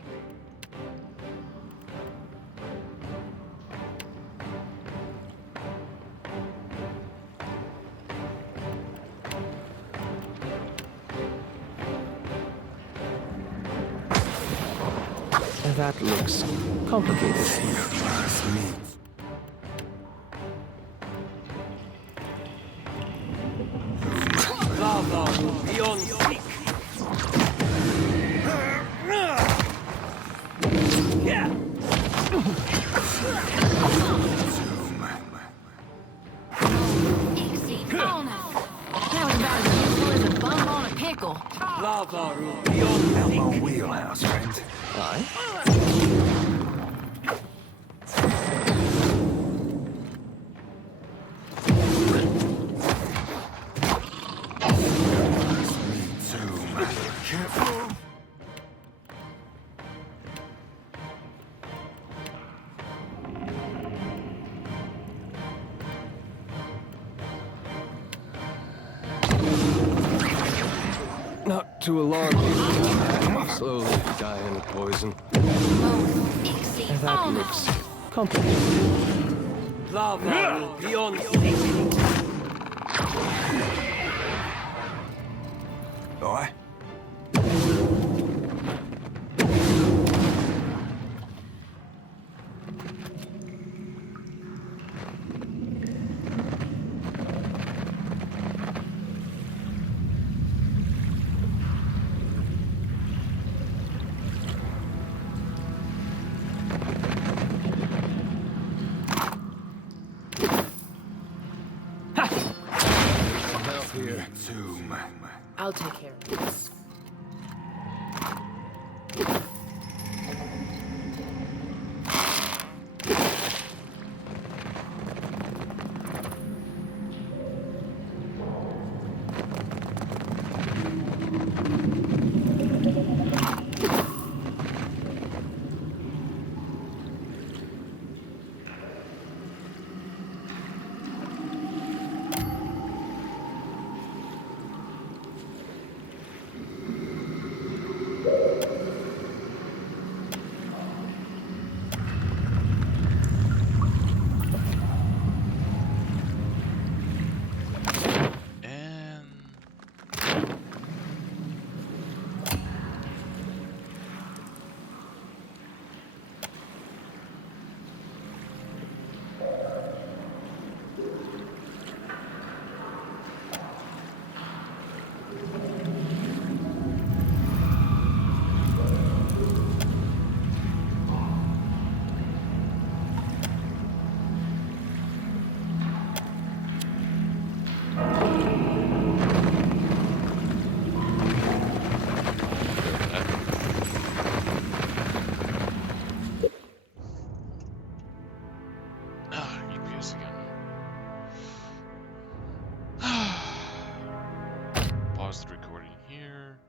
That looks complicated. Beyond seek. Yeah. That was about as useful as a bump on a pickle. Lava room beyond seek. My wheelhouse, friend. Not to alarm you. Slowly dying of poison. That looks complicated. Lava room beyond seek. Aye. tomb. I'll take care of this. Pause the recording here.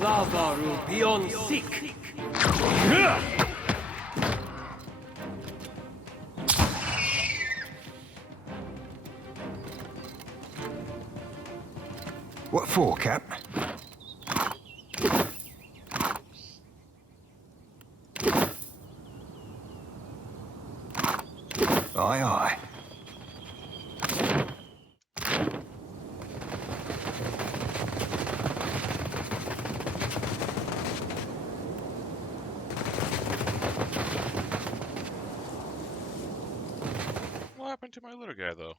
Lava beyond sick. What for, Cap? Aye, aye. What happened to my little guy, though?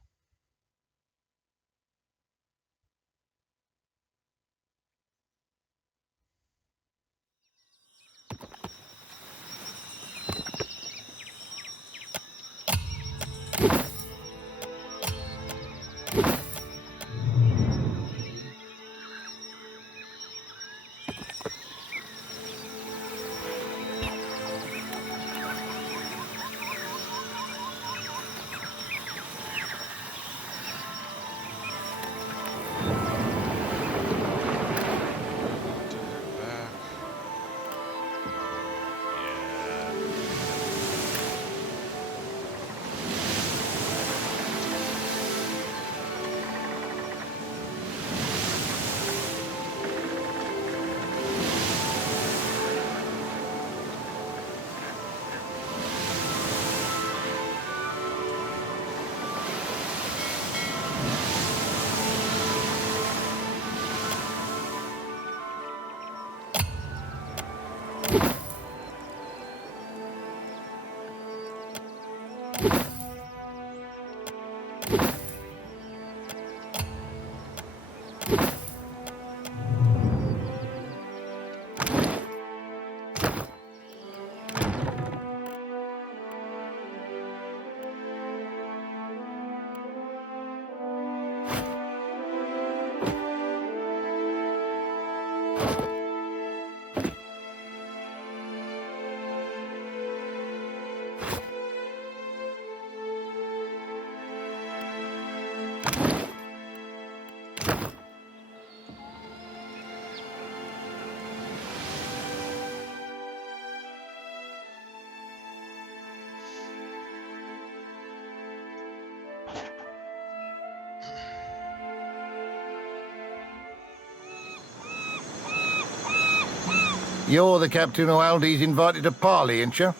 You're the captain who Aldi's invited to parley, ain't you?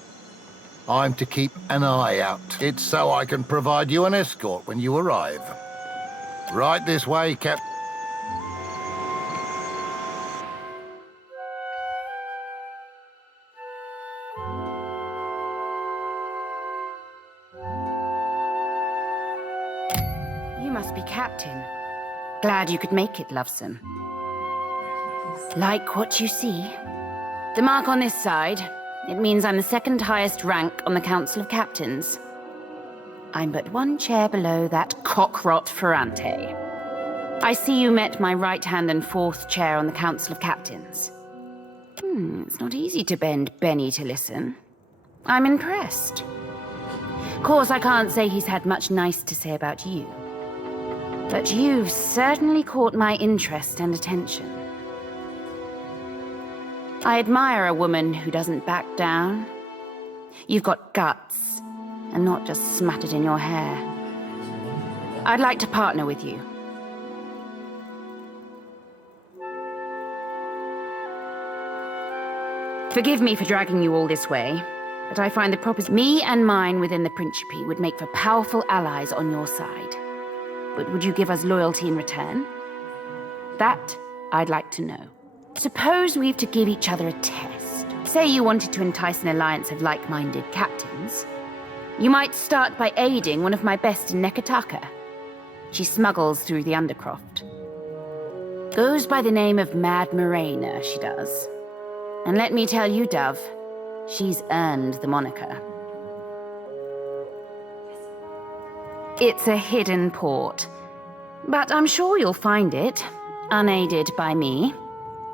I'm to keep an eye out. It's so I can provide you an escort when you arrive. Right this way, Cap. You must be Captain. Glad you could make it, Lovesome. Like what you see? The mark on this side, it means I'm the second highest rank on the Council of Captains. I'm but one chair below that cockrot Ferrante. I see you met my right hand and fourth chair on the Council of Captains. It's not easy to bend Benny to listen. I'm impressed. Of course, I can't say he's had much nice to say about you. But you've certainly caught my interest and attention. I admire a woman who doesn't back down. You've got guts, and not just smattered in your hair. I'd like to partner with you. Forgive me for dragging you all this way, but I find the me and mine within the Principe would make for powerful allies on your side. But would you give us loyalty in return? That I'd like to know. Suppose we've to give each other a test. Say you wanted to entice an alliance of like-minded captains. You might start by aiding one of my best in Nekataka. She smuggles through the Undercroft. Goes by the name of Mad Morena, she does. And let me tell you, Dove, she's earned the moniker. It's a hidden port, but I'm sure you'll find it, unaided by me.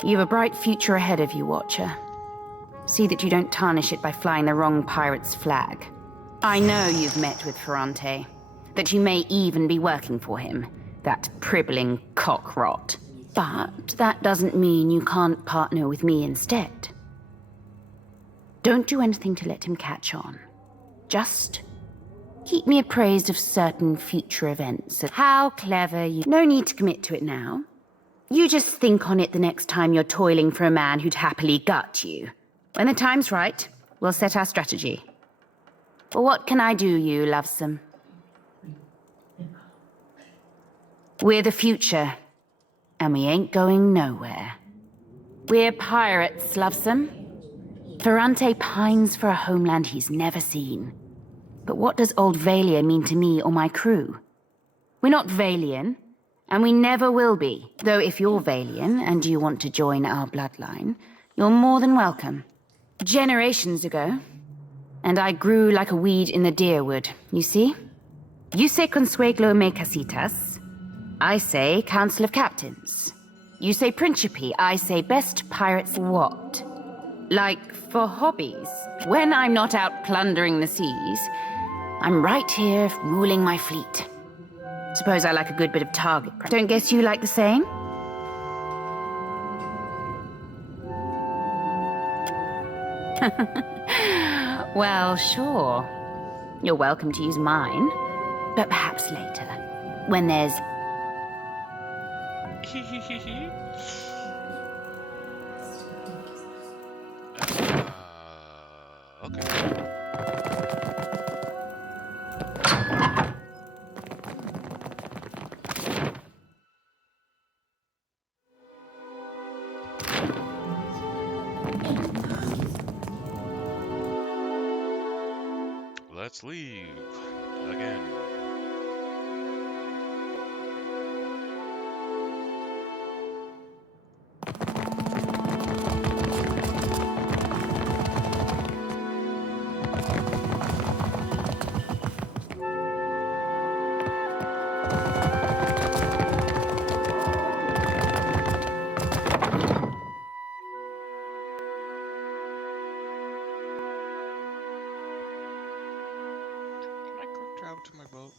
You've a bright future ahead of you, Watcher. See that you don't tarnish it by flying the wrong pirate's flag. I know you've met with Ferrante, that you may even be working for him, that pribbling cockrot. But that doesn't mean you can't partner with me instead. Don't do anything to let him catch on. Just keep me appraised of certain future events. How clever you... No need to commit to it now. You just think on it the next time you're toiling for a man who'd happily gut you. When the time's right, we'll set our strategy. Well, what can I do you, Lovesome? We're the future, and we ain't going nowhere. We're pirates, Lovesome. Ferrante pines for a homeland he's never seen. But what does Old Valia mean to me or my crew? We're not Valian, and we never will be. Though if you're Valian and you want to join our bloodline, you're more than welcome. Generations ago, and I grew like a weed in the deerwood, you see? You say Consueglo me casitas, I say Council of Captains. You say Principe, I say best pirates what? Like for hobbies. When I'm not out plundering the seas, I'm right here ruling my fleet. Suppose I like a good bit of target practice. Don't guess you like the same? Well, sure. You're welcome to use mine. But perhaps later. When there's... Okay. Let's leave again. Travel to my boat.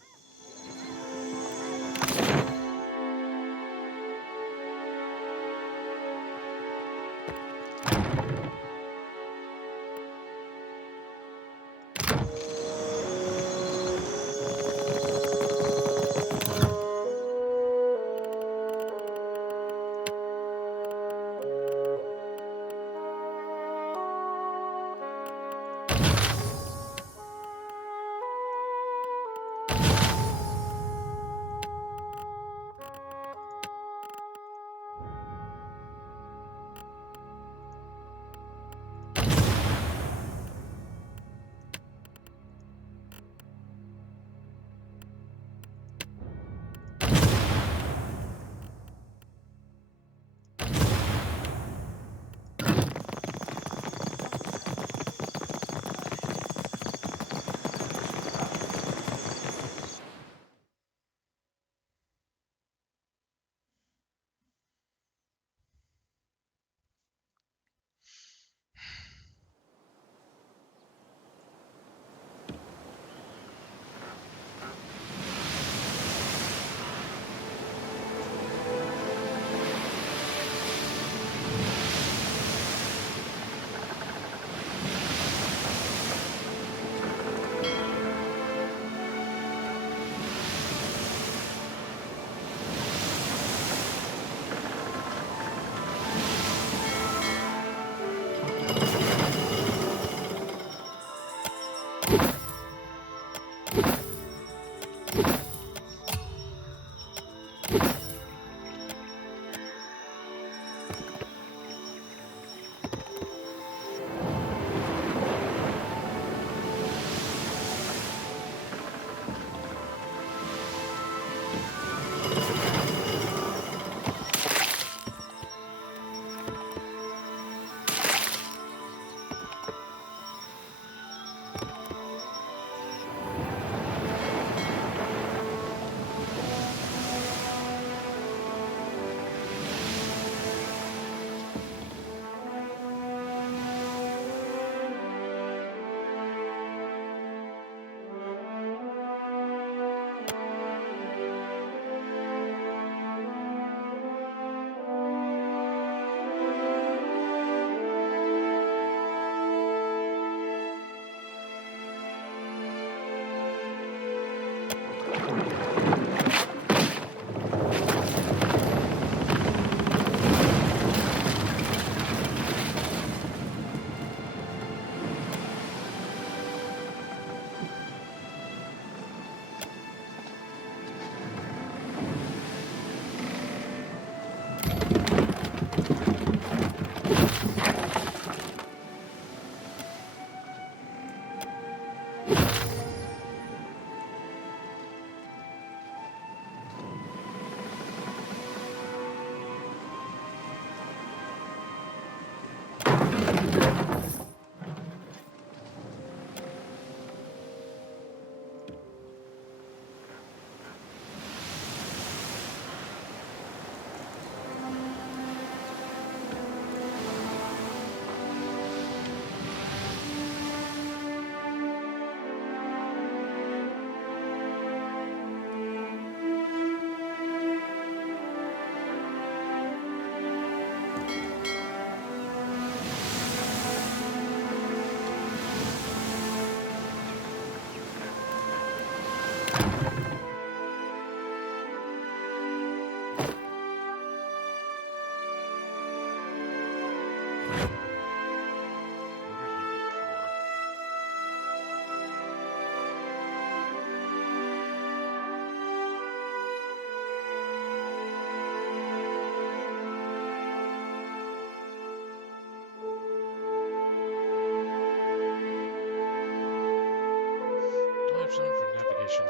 Map zone for navigation.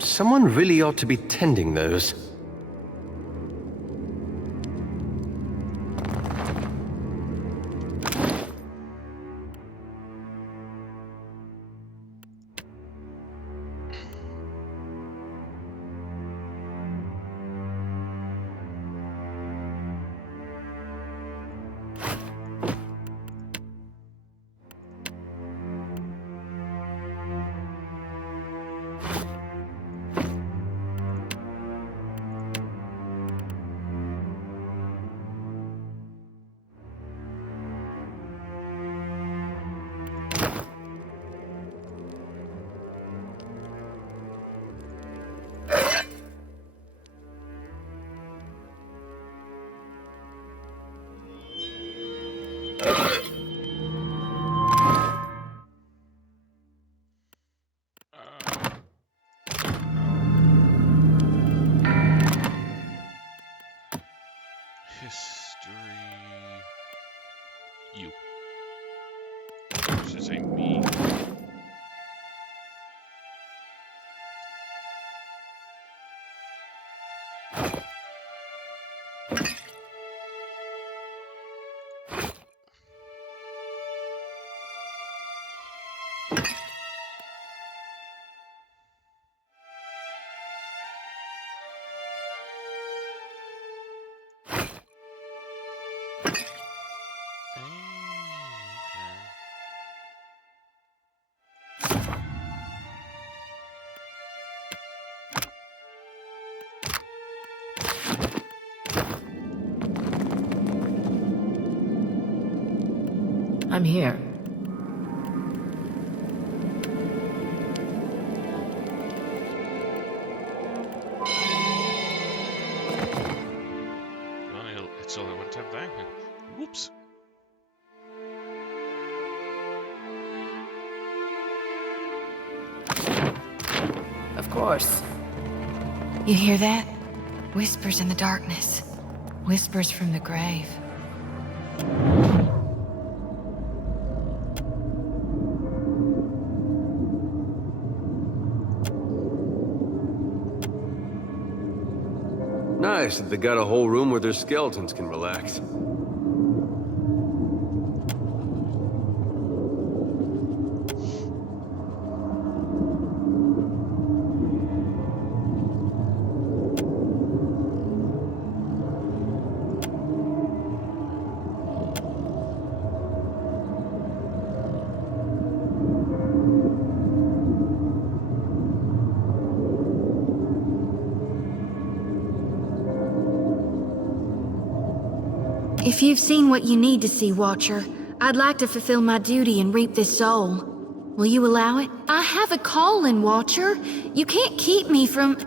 Someone really ought to be tending those. History. You. I should say me. I'm here. Well, it's only one time thing. Whoops. Of course. You hear that? Whispers in the darkness. Whispers from the grave. Nice that they got a whole room where their skeletons can relax. If you've seen what you need to see, Watcher, I'd like to fulfill my duty and reap this soul. Will you allow it? I have a calling, Watcher. You can't keep me from...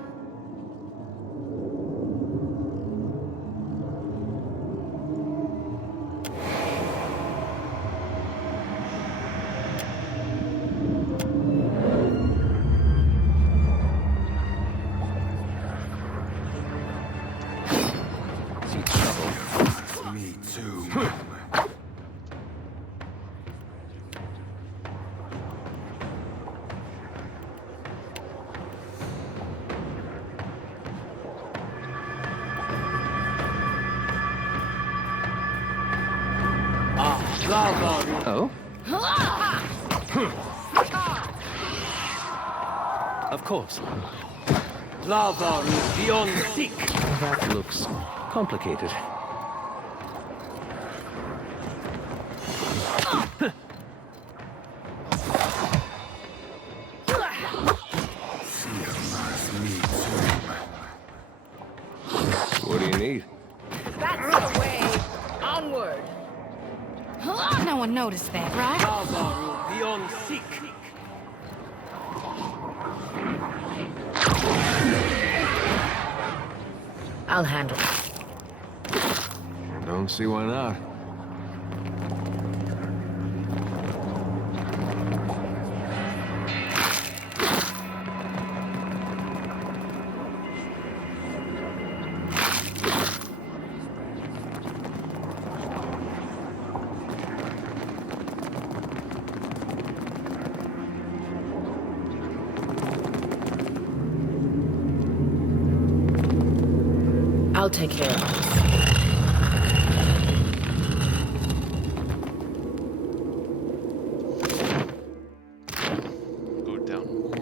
Me too. Oh? Of course. Lava beyond seek. That looks complicated. What do you need? That's the way. Onward. No one noticed that, right? Lava beyond seek. I'll handle it. Don't see why not. I'll take care of this. Go down more.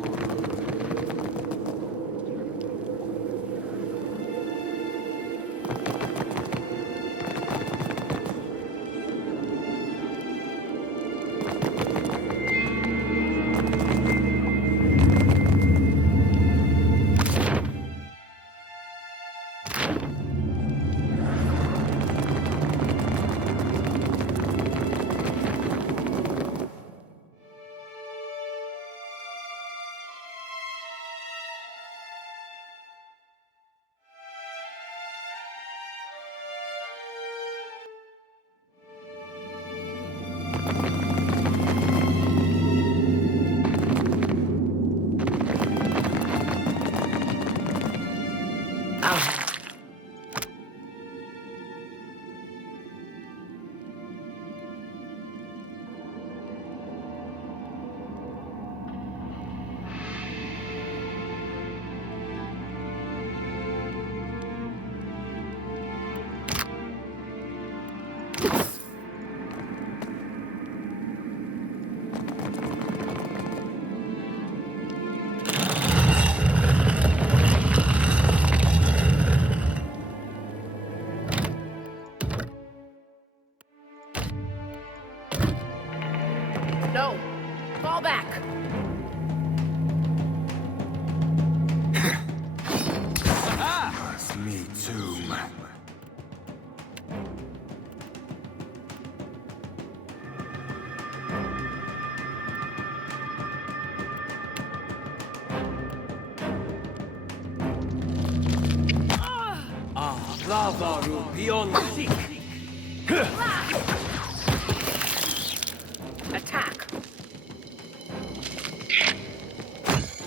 No. Fall back. That's me too, man. Lava beyond seek. Attack.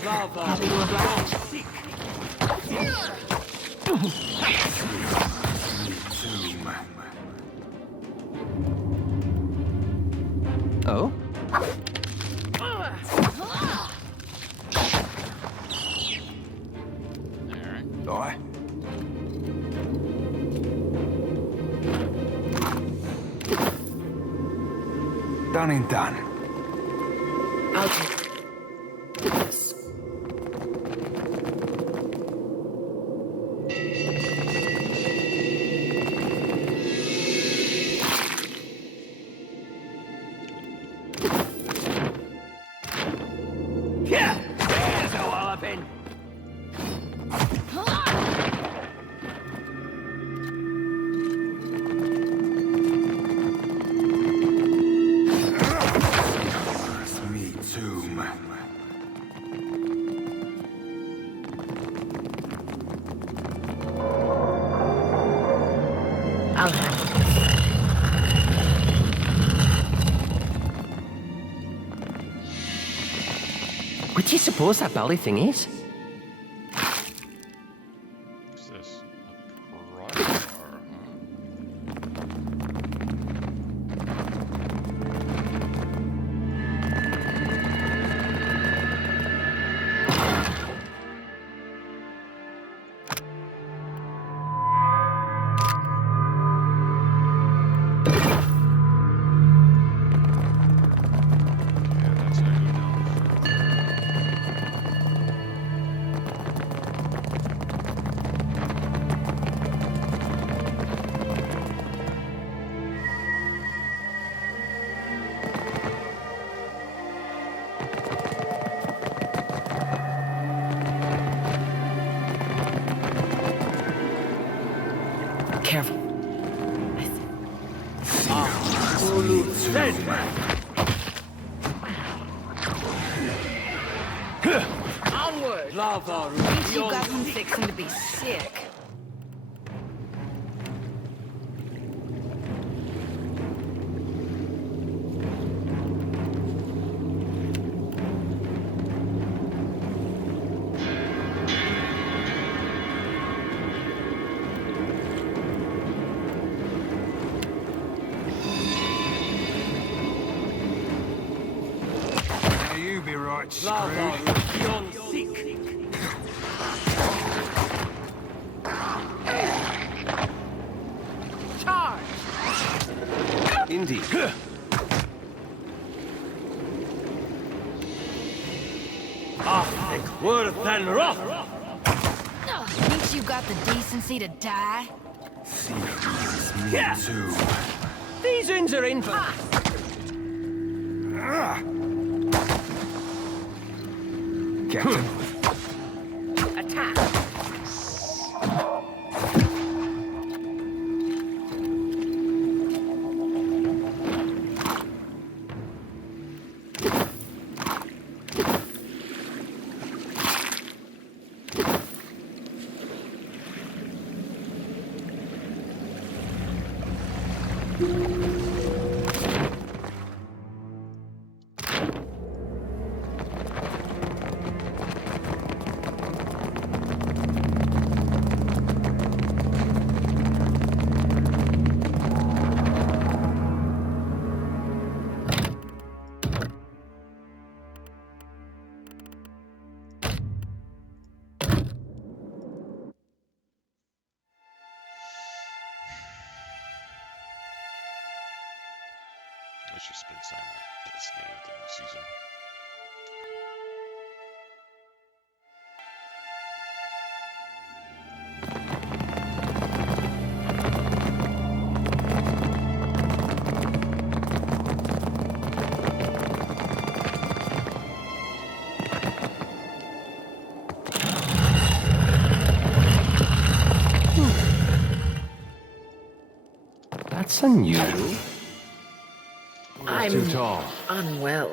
Lava beyond seek. Oh? Alright. Done and done. I'll take this. Yeah! There's a walloping! That's me too, man. I'll handle it. What do you suppose that belly thing is? What's this? A pry bar, Onward! Lava, At least you got them fixing to be sick. Now you be right, screwed. Charge! Indeed. Worse than rough. Means you got the decency to die? Me too. These uns are in for... Get him. Attack! Let's just spend time on Destiny with the new season. That's unusual. I'm Too tall. unwell.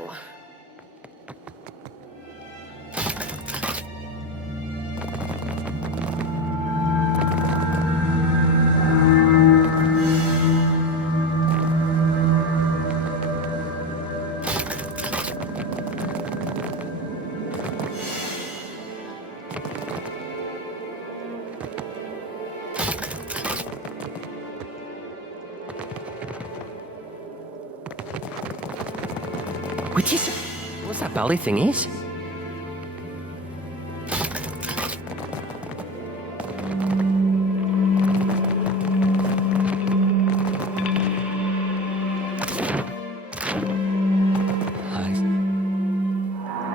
Which is... What's that belly thing is?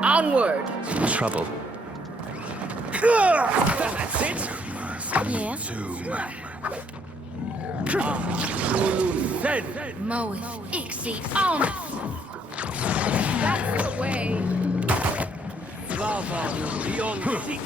Onward! Trouble. That's it. Yeah. Moeth, Ixie, on! That's the way! Lava, beyond seek.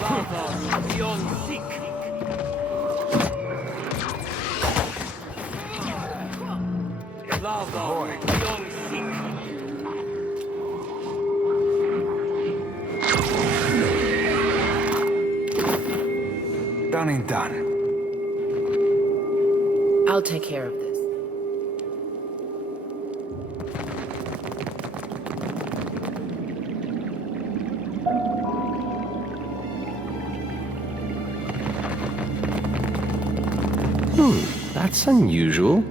Lava, beyond seek. Lava, beyond seek. Done and done. I'll take care of this. That's unusual.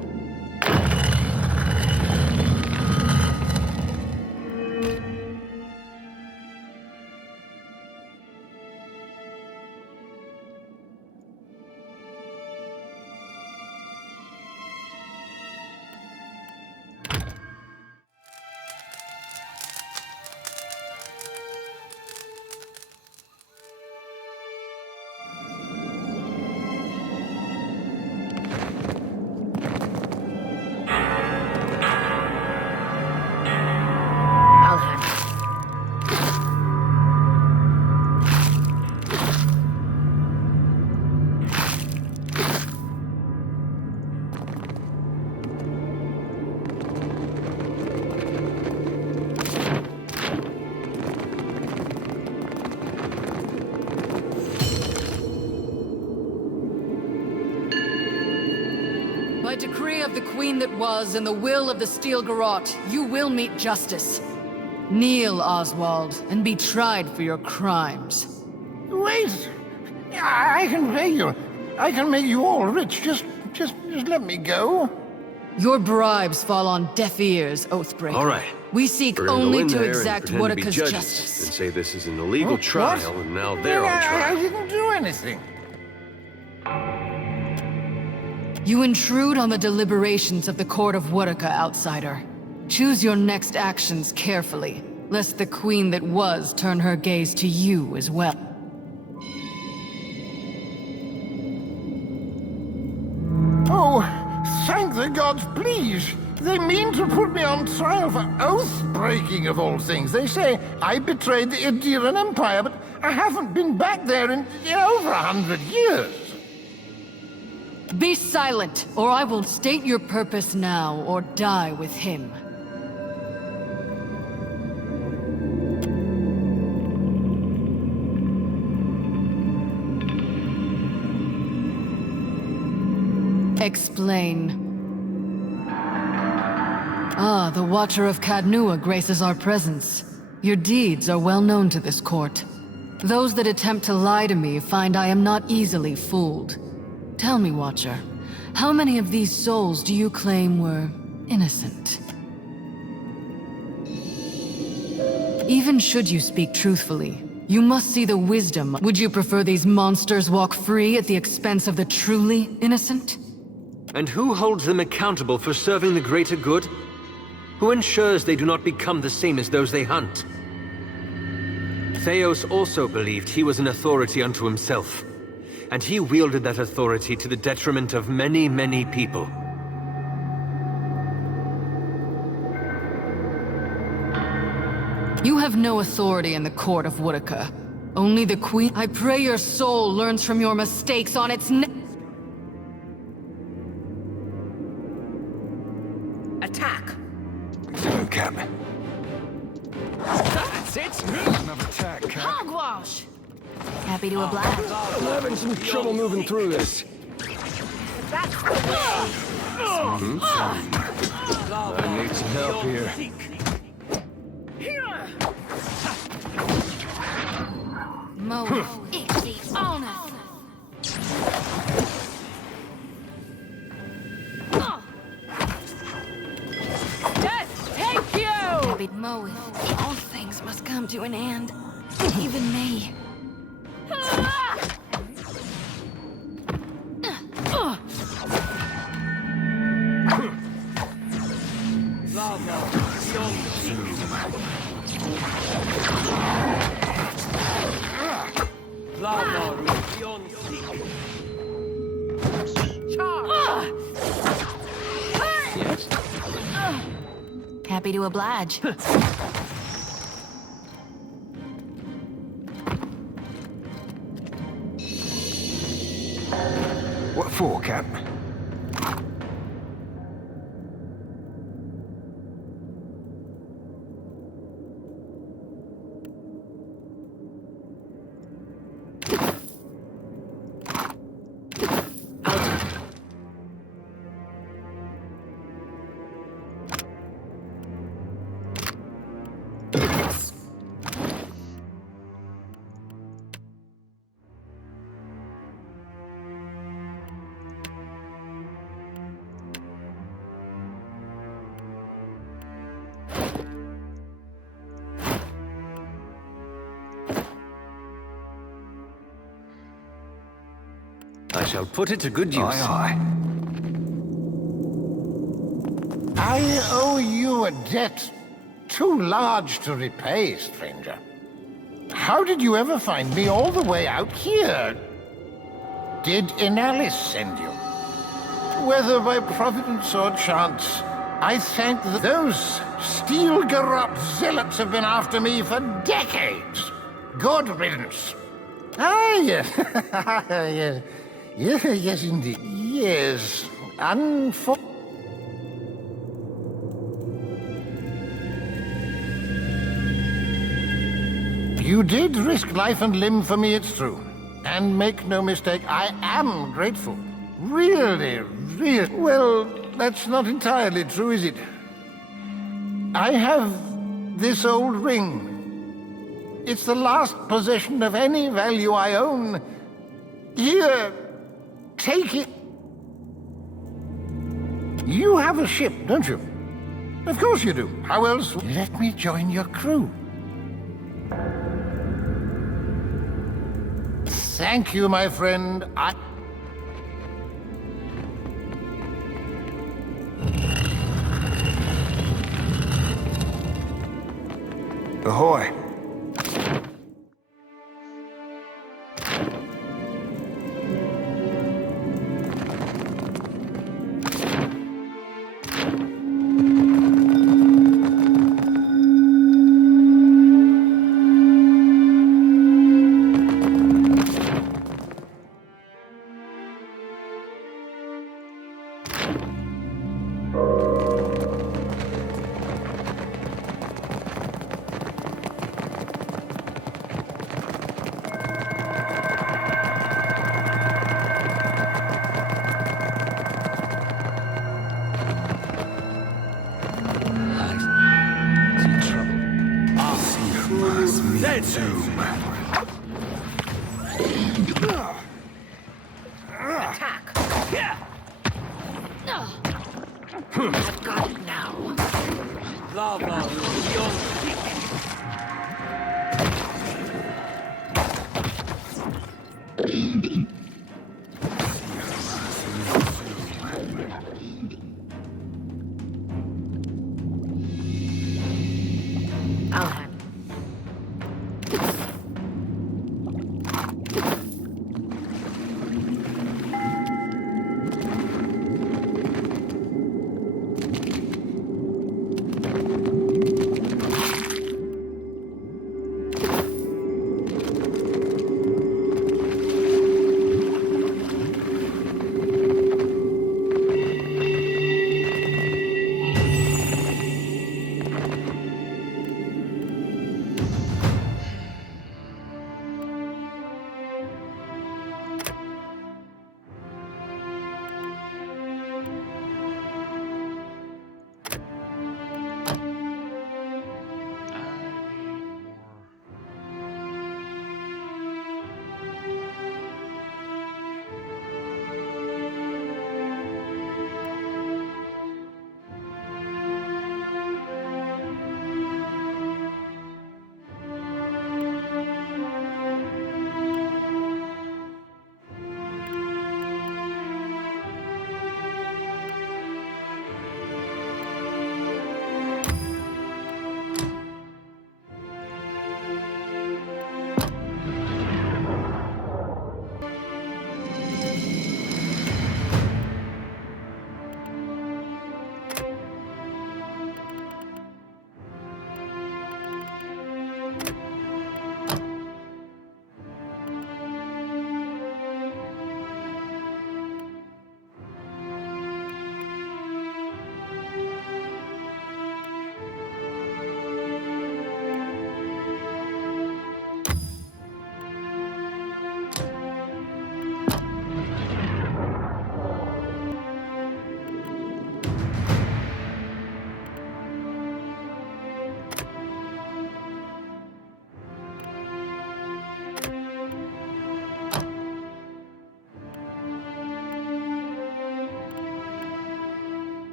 decree of the Queen that was and the will of the Steel Garrote, you will meet justice. Kneel, Oswald, and be tried for your crimes. Wait! I can pay you. I can make you all rich. Just let me go. Your bribes fall on deaf ears, Oathbreaker. All right. We seek We're gonna go only in to there and exact pretend to be Wodaka's judges justice. and say this is an illegal What? trial, and now they're on I trial. didn't do anything. You intrude on the deliberations of the Court of Wodaka, outsider. Choose your next actions carefully, lest the Queen that was turn her gaze to you as well. Oh, thank the gods, please. They mean to put me on trial for oath-breaking of all things. They say I betrayed the Idiran Empire, but I haven't been back there in over 100 years. Be silent, or I will state your purpose now, or die with him. Explain. Ah, the Watcher of Cadnua graces our presence. Your deeds are well known to this court. Those that attempt to lie to me find I am not easily fooled. Tell me, Watcher, how many of these souls do you claim were innocent? Even should you speak truthfully, you must see the wisdom. Would you prefer these monsters walk free at the expense of the truly innocent? And who holds them accountable for serving the greater good? Who ensures they do not become the same as those they hunt? Theos also believed he was an authority unto himself, and he wielded that authority to the detriment of many, many people. You have no authority in the court of Wodaka. Only the Queen. I pray your soul learns from your mistakes on its Attack! So, Cap. That's it! Another attack, Cap. Hogwash! Happy to oblige. I'm having some trouble moving through this. That's the way! I need some help here. Mo, itchy honor. Thank you! Happy Mo. All things must come to an end. Even me. Yes. Happy to oblige. What for, Cap? I shall put it to good use. Aye, I owe you a debt too large to repay, stranger. How did you ever find me all the way out here? Did Inalis send you? Whether by providence or chance, I thank those Steel Garrote zealots have been after me for decades. Good riddance. Ah, yes. Yes. Yes, indeed. Yes. You did risk life and limb for me, it's true. And make no mistake, I am grateful. Really, really. Well, that's not entirely true, is it? I have this old ring. It's the last possession of any value I own. Here, take it. You have a ship, don't you? Of course you do. How else? Let me join your crew. Thank you, my friend. Ahoy. Attack! I've got it now. Lava, young I'll have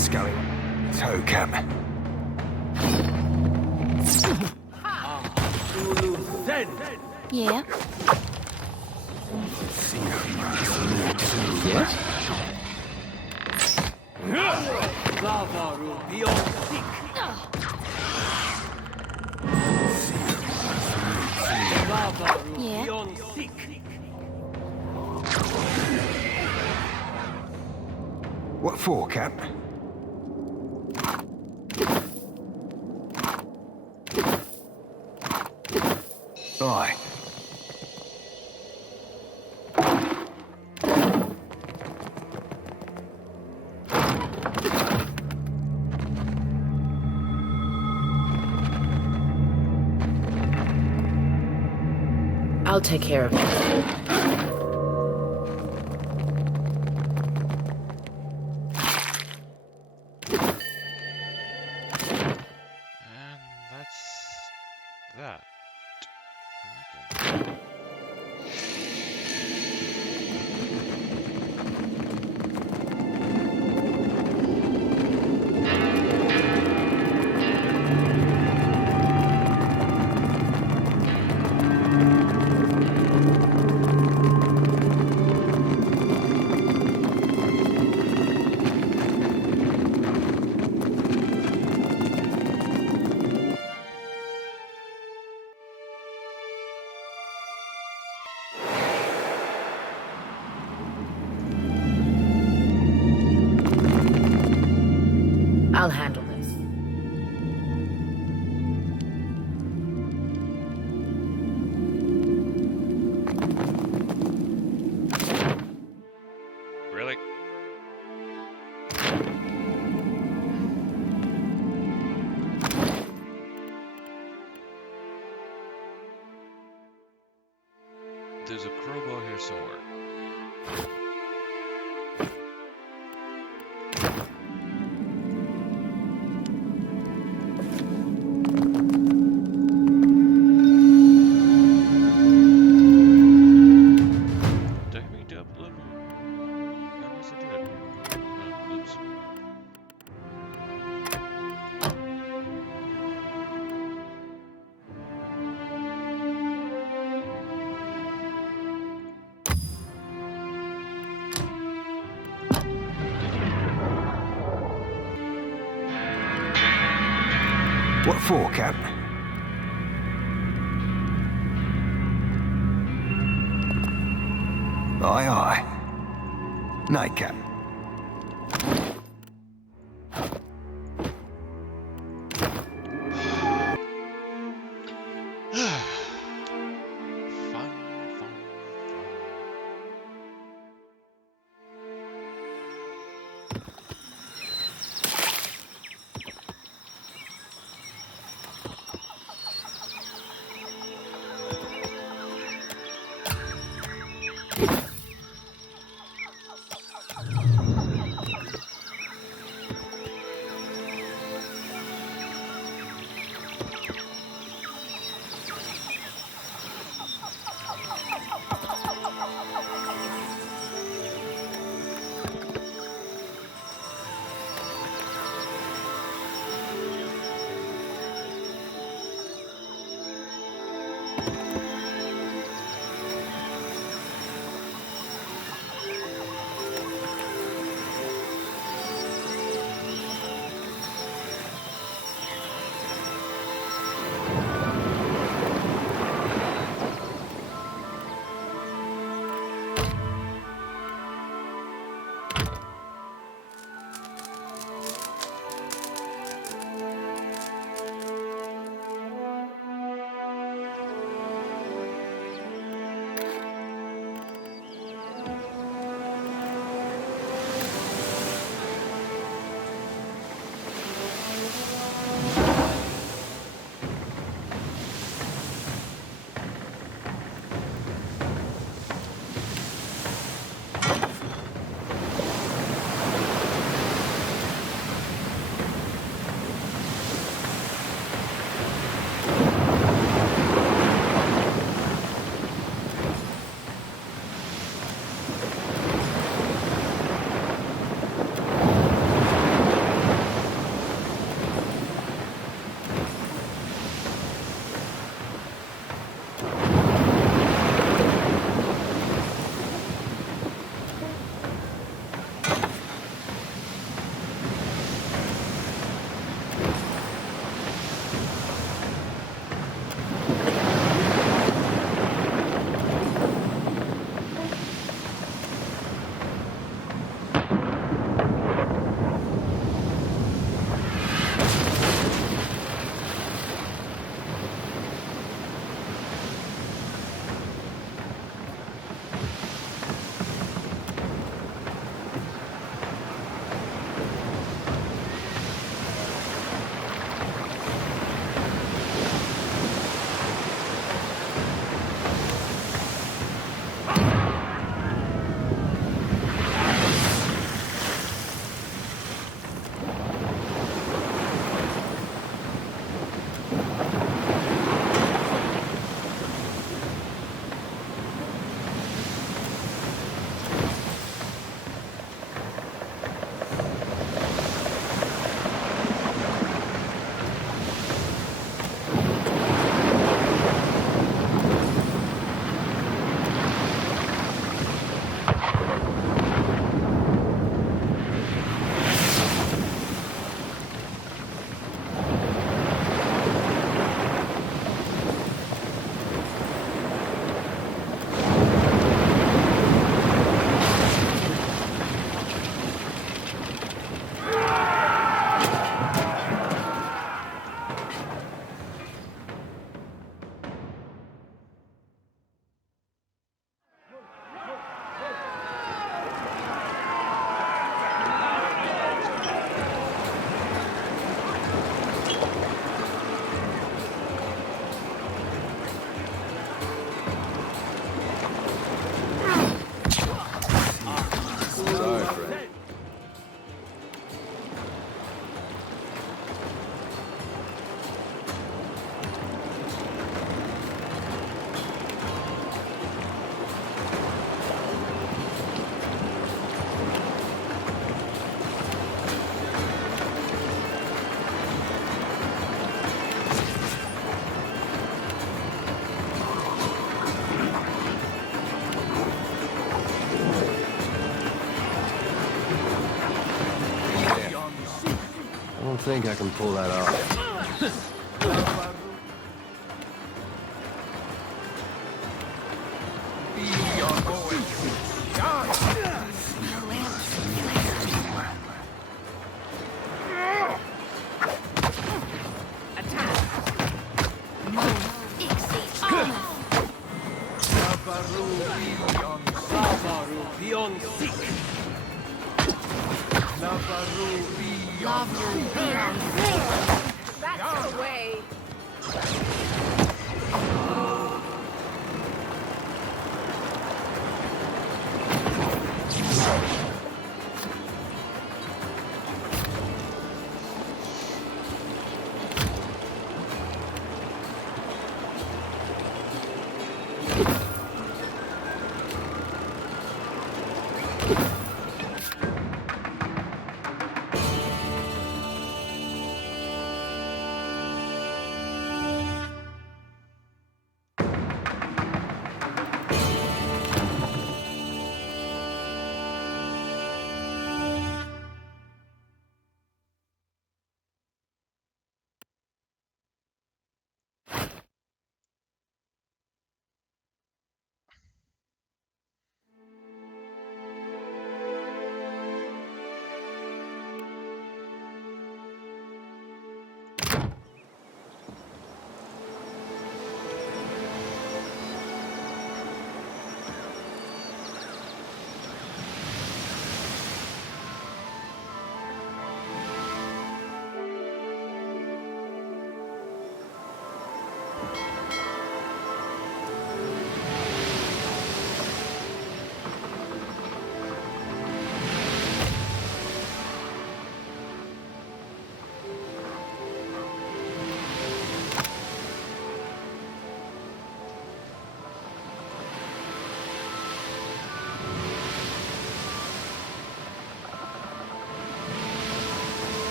Scully. Toe cap. Yeah? See Yes? Yeah. What for, Cap? Aye. I'll take care of it. That. I'll handle this. Really? There's a crowbar here somewhere. What for, Cap? Aye, aye. Night, Cap. don't think I can pull that off. That's the way.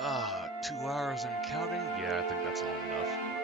Ah, 2 hours and counting? Yeah, I think that's long enough.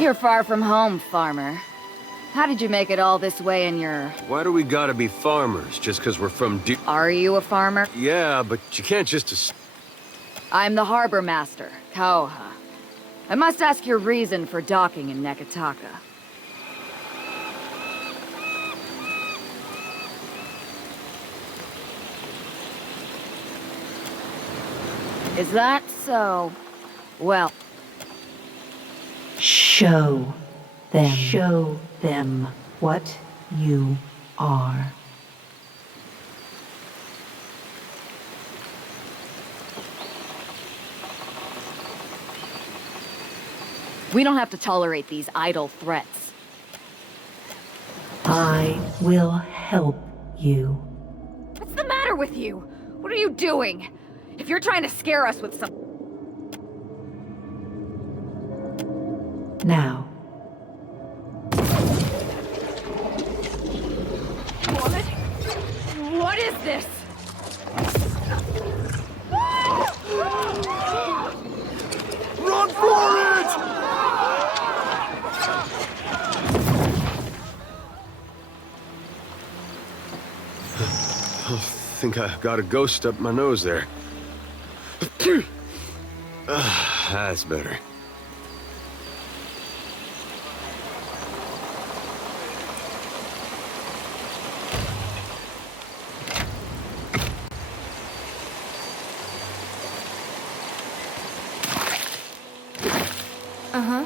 You're far from home, farmer. How did you make it all this way in your... Why do we gotta be farmers just because we're from Are you a farmer? Yeah, but you can't just... I'm the harbor master, Kauha. I must ask your reason for docking in Nekataka. Is that so? Well... Show them. Show them what you are. We don't have to tolerate these idle threats. I will help you. What's the matter with you? What are you doing? If you're trying to scare us with some... Now. What is this? Run for it! I think I got a ghost up my nose there. That's better. Uh-huh.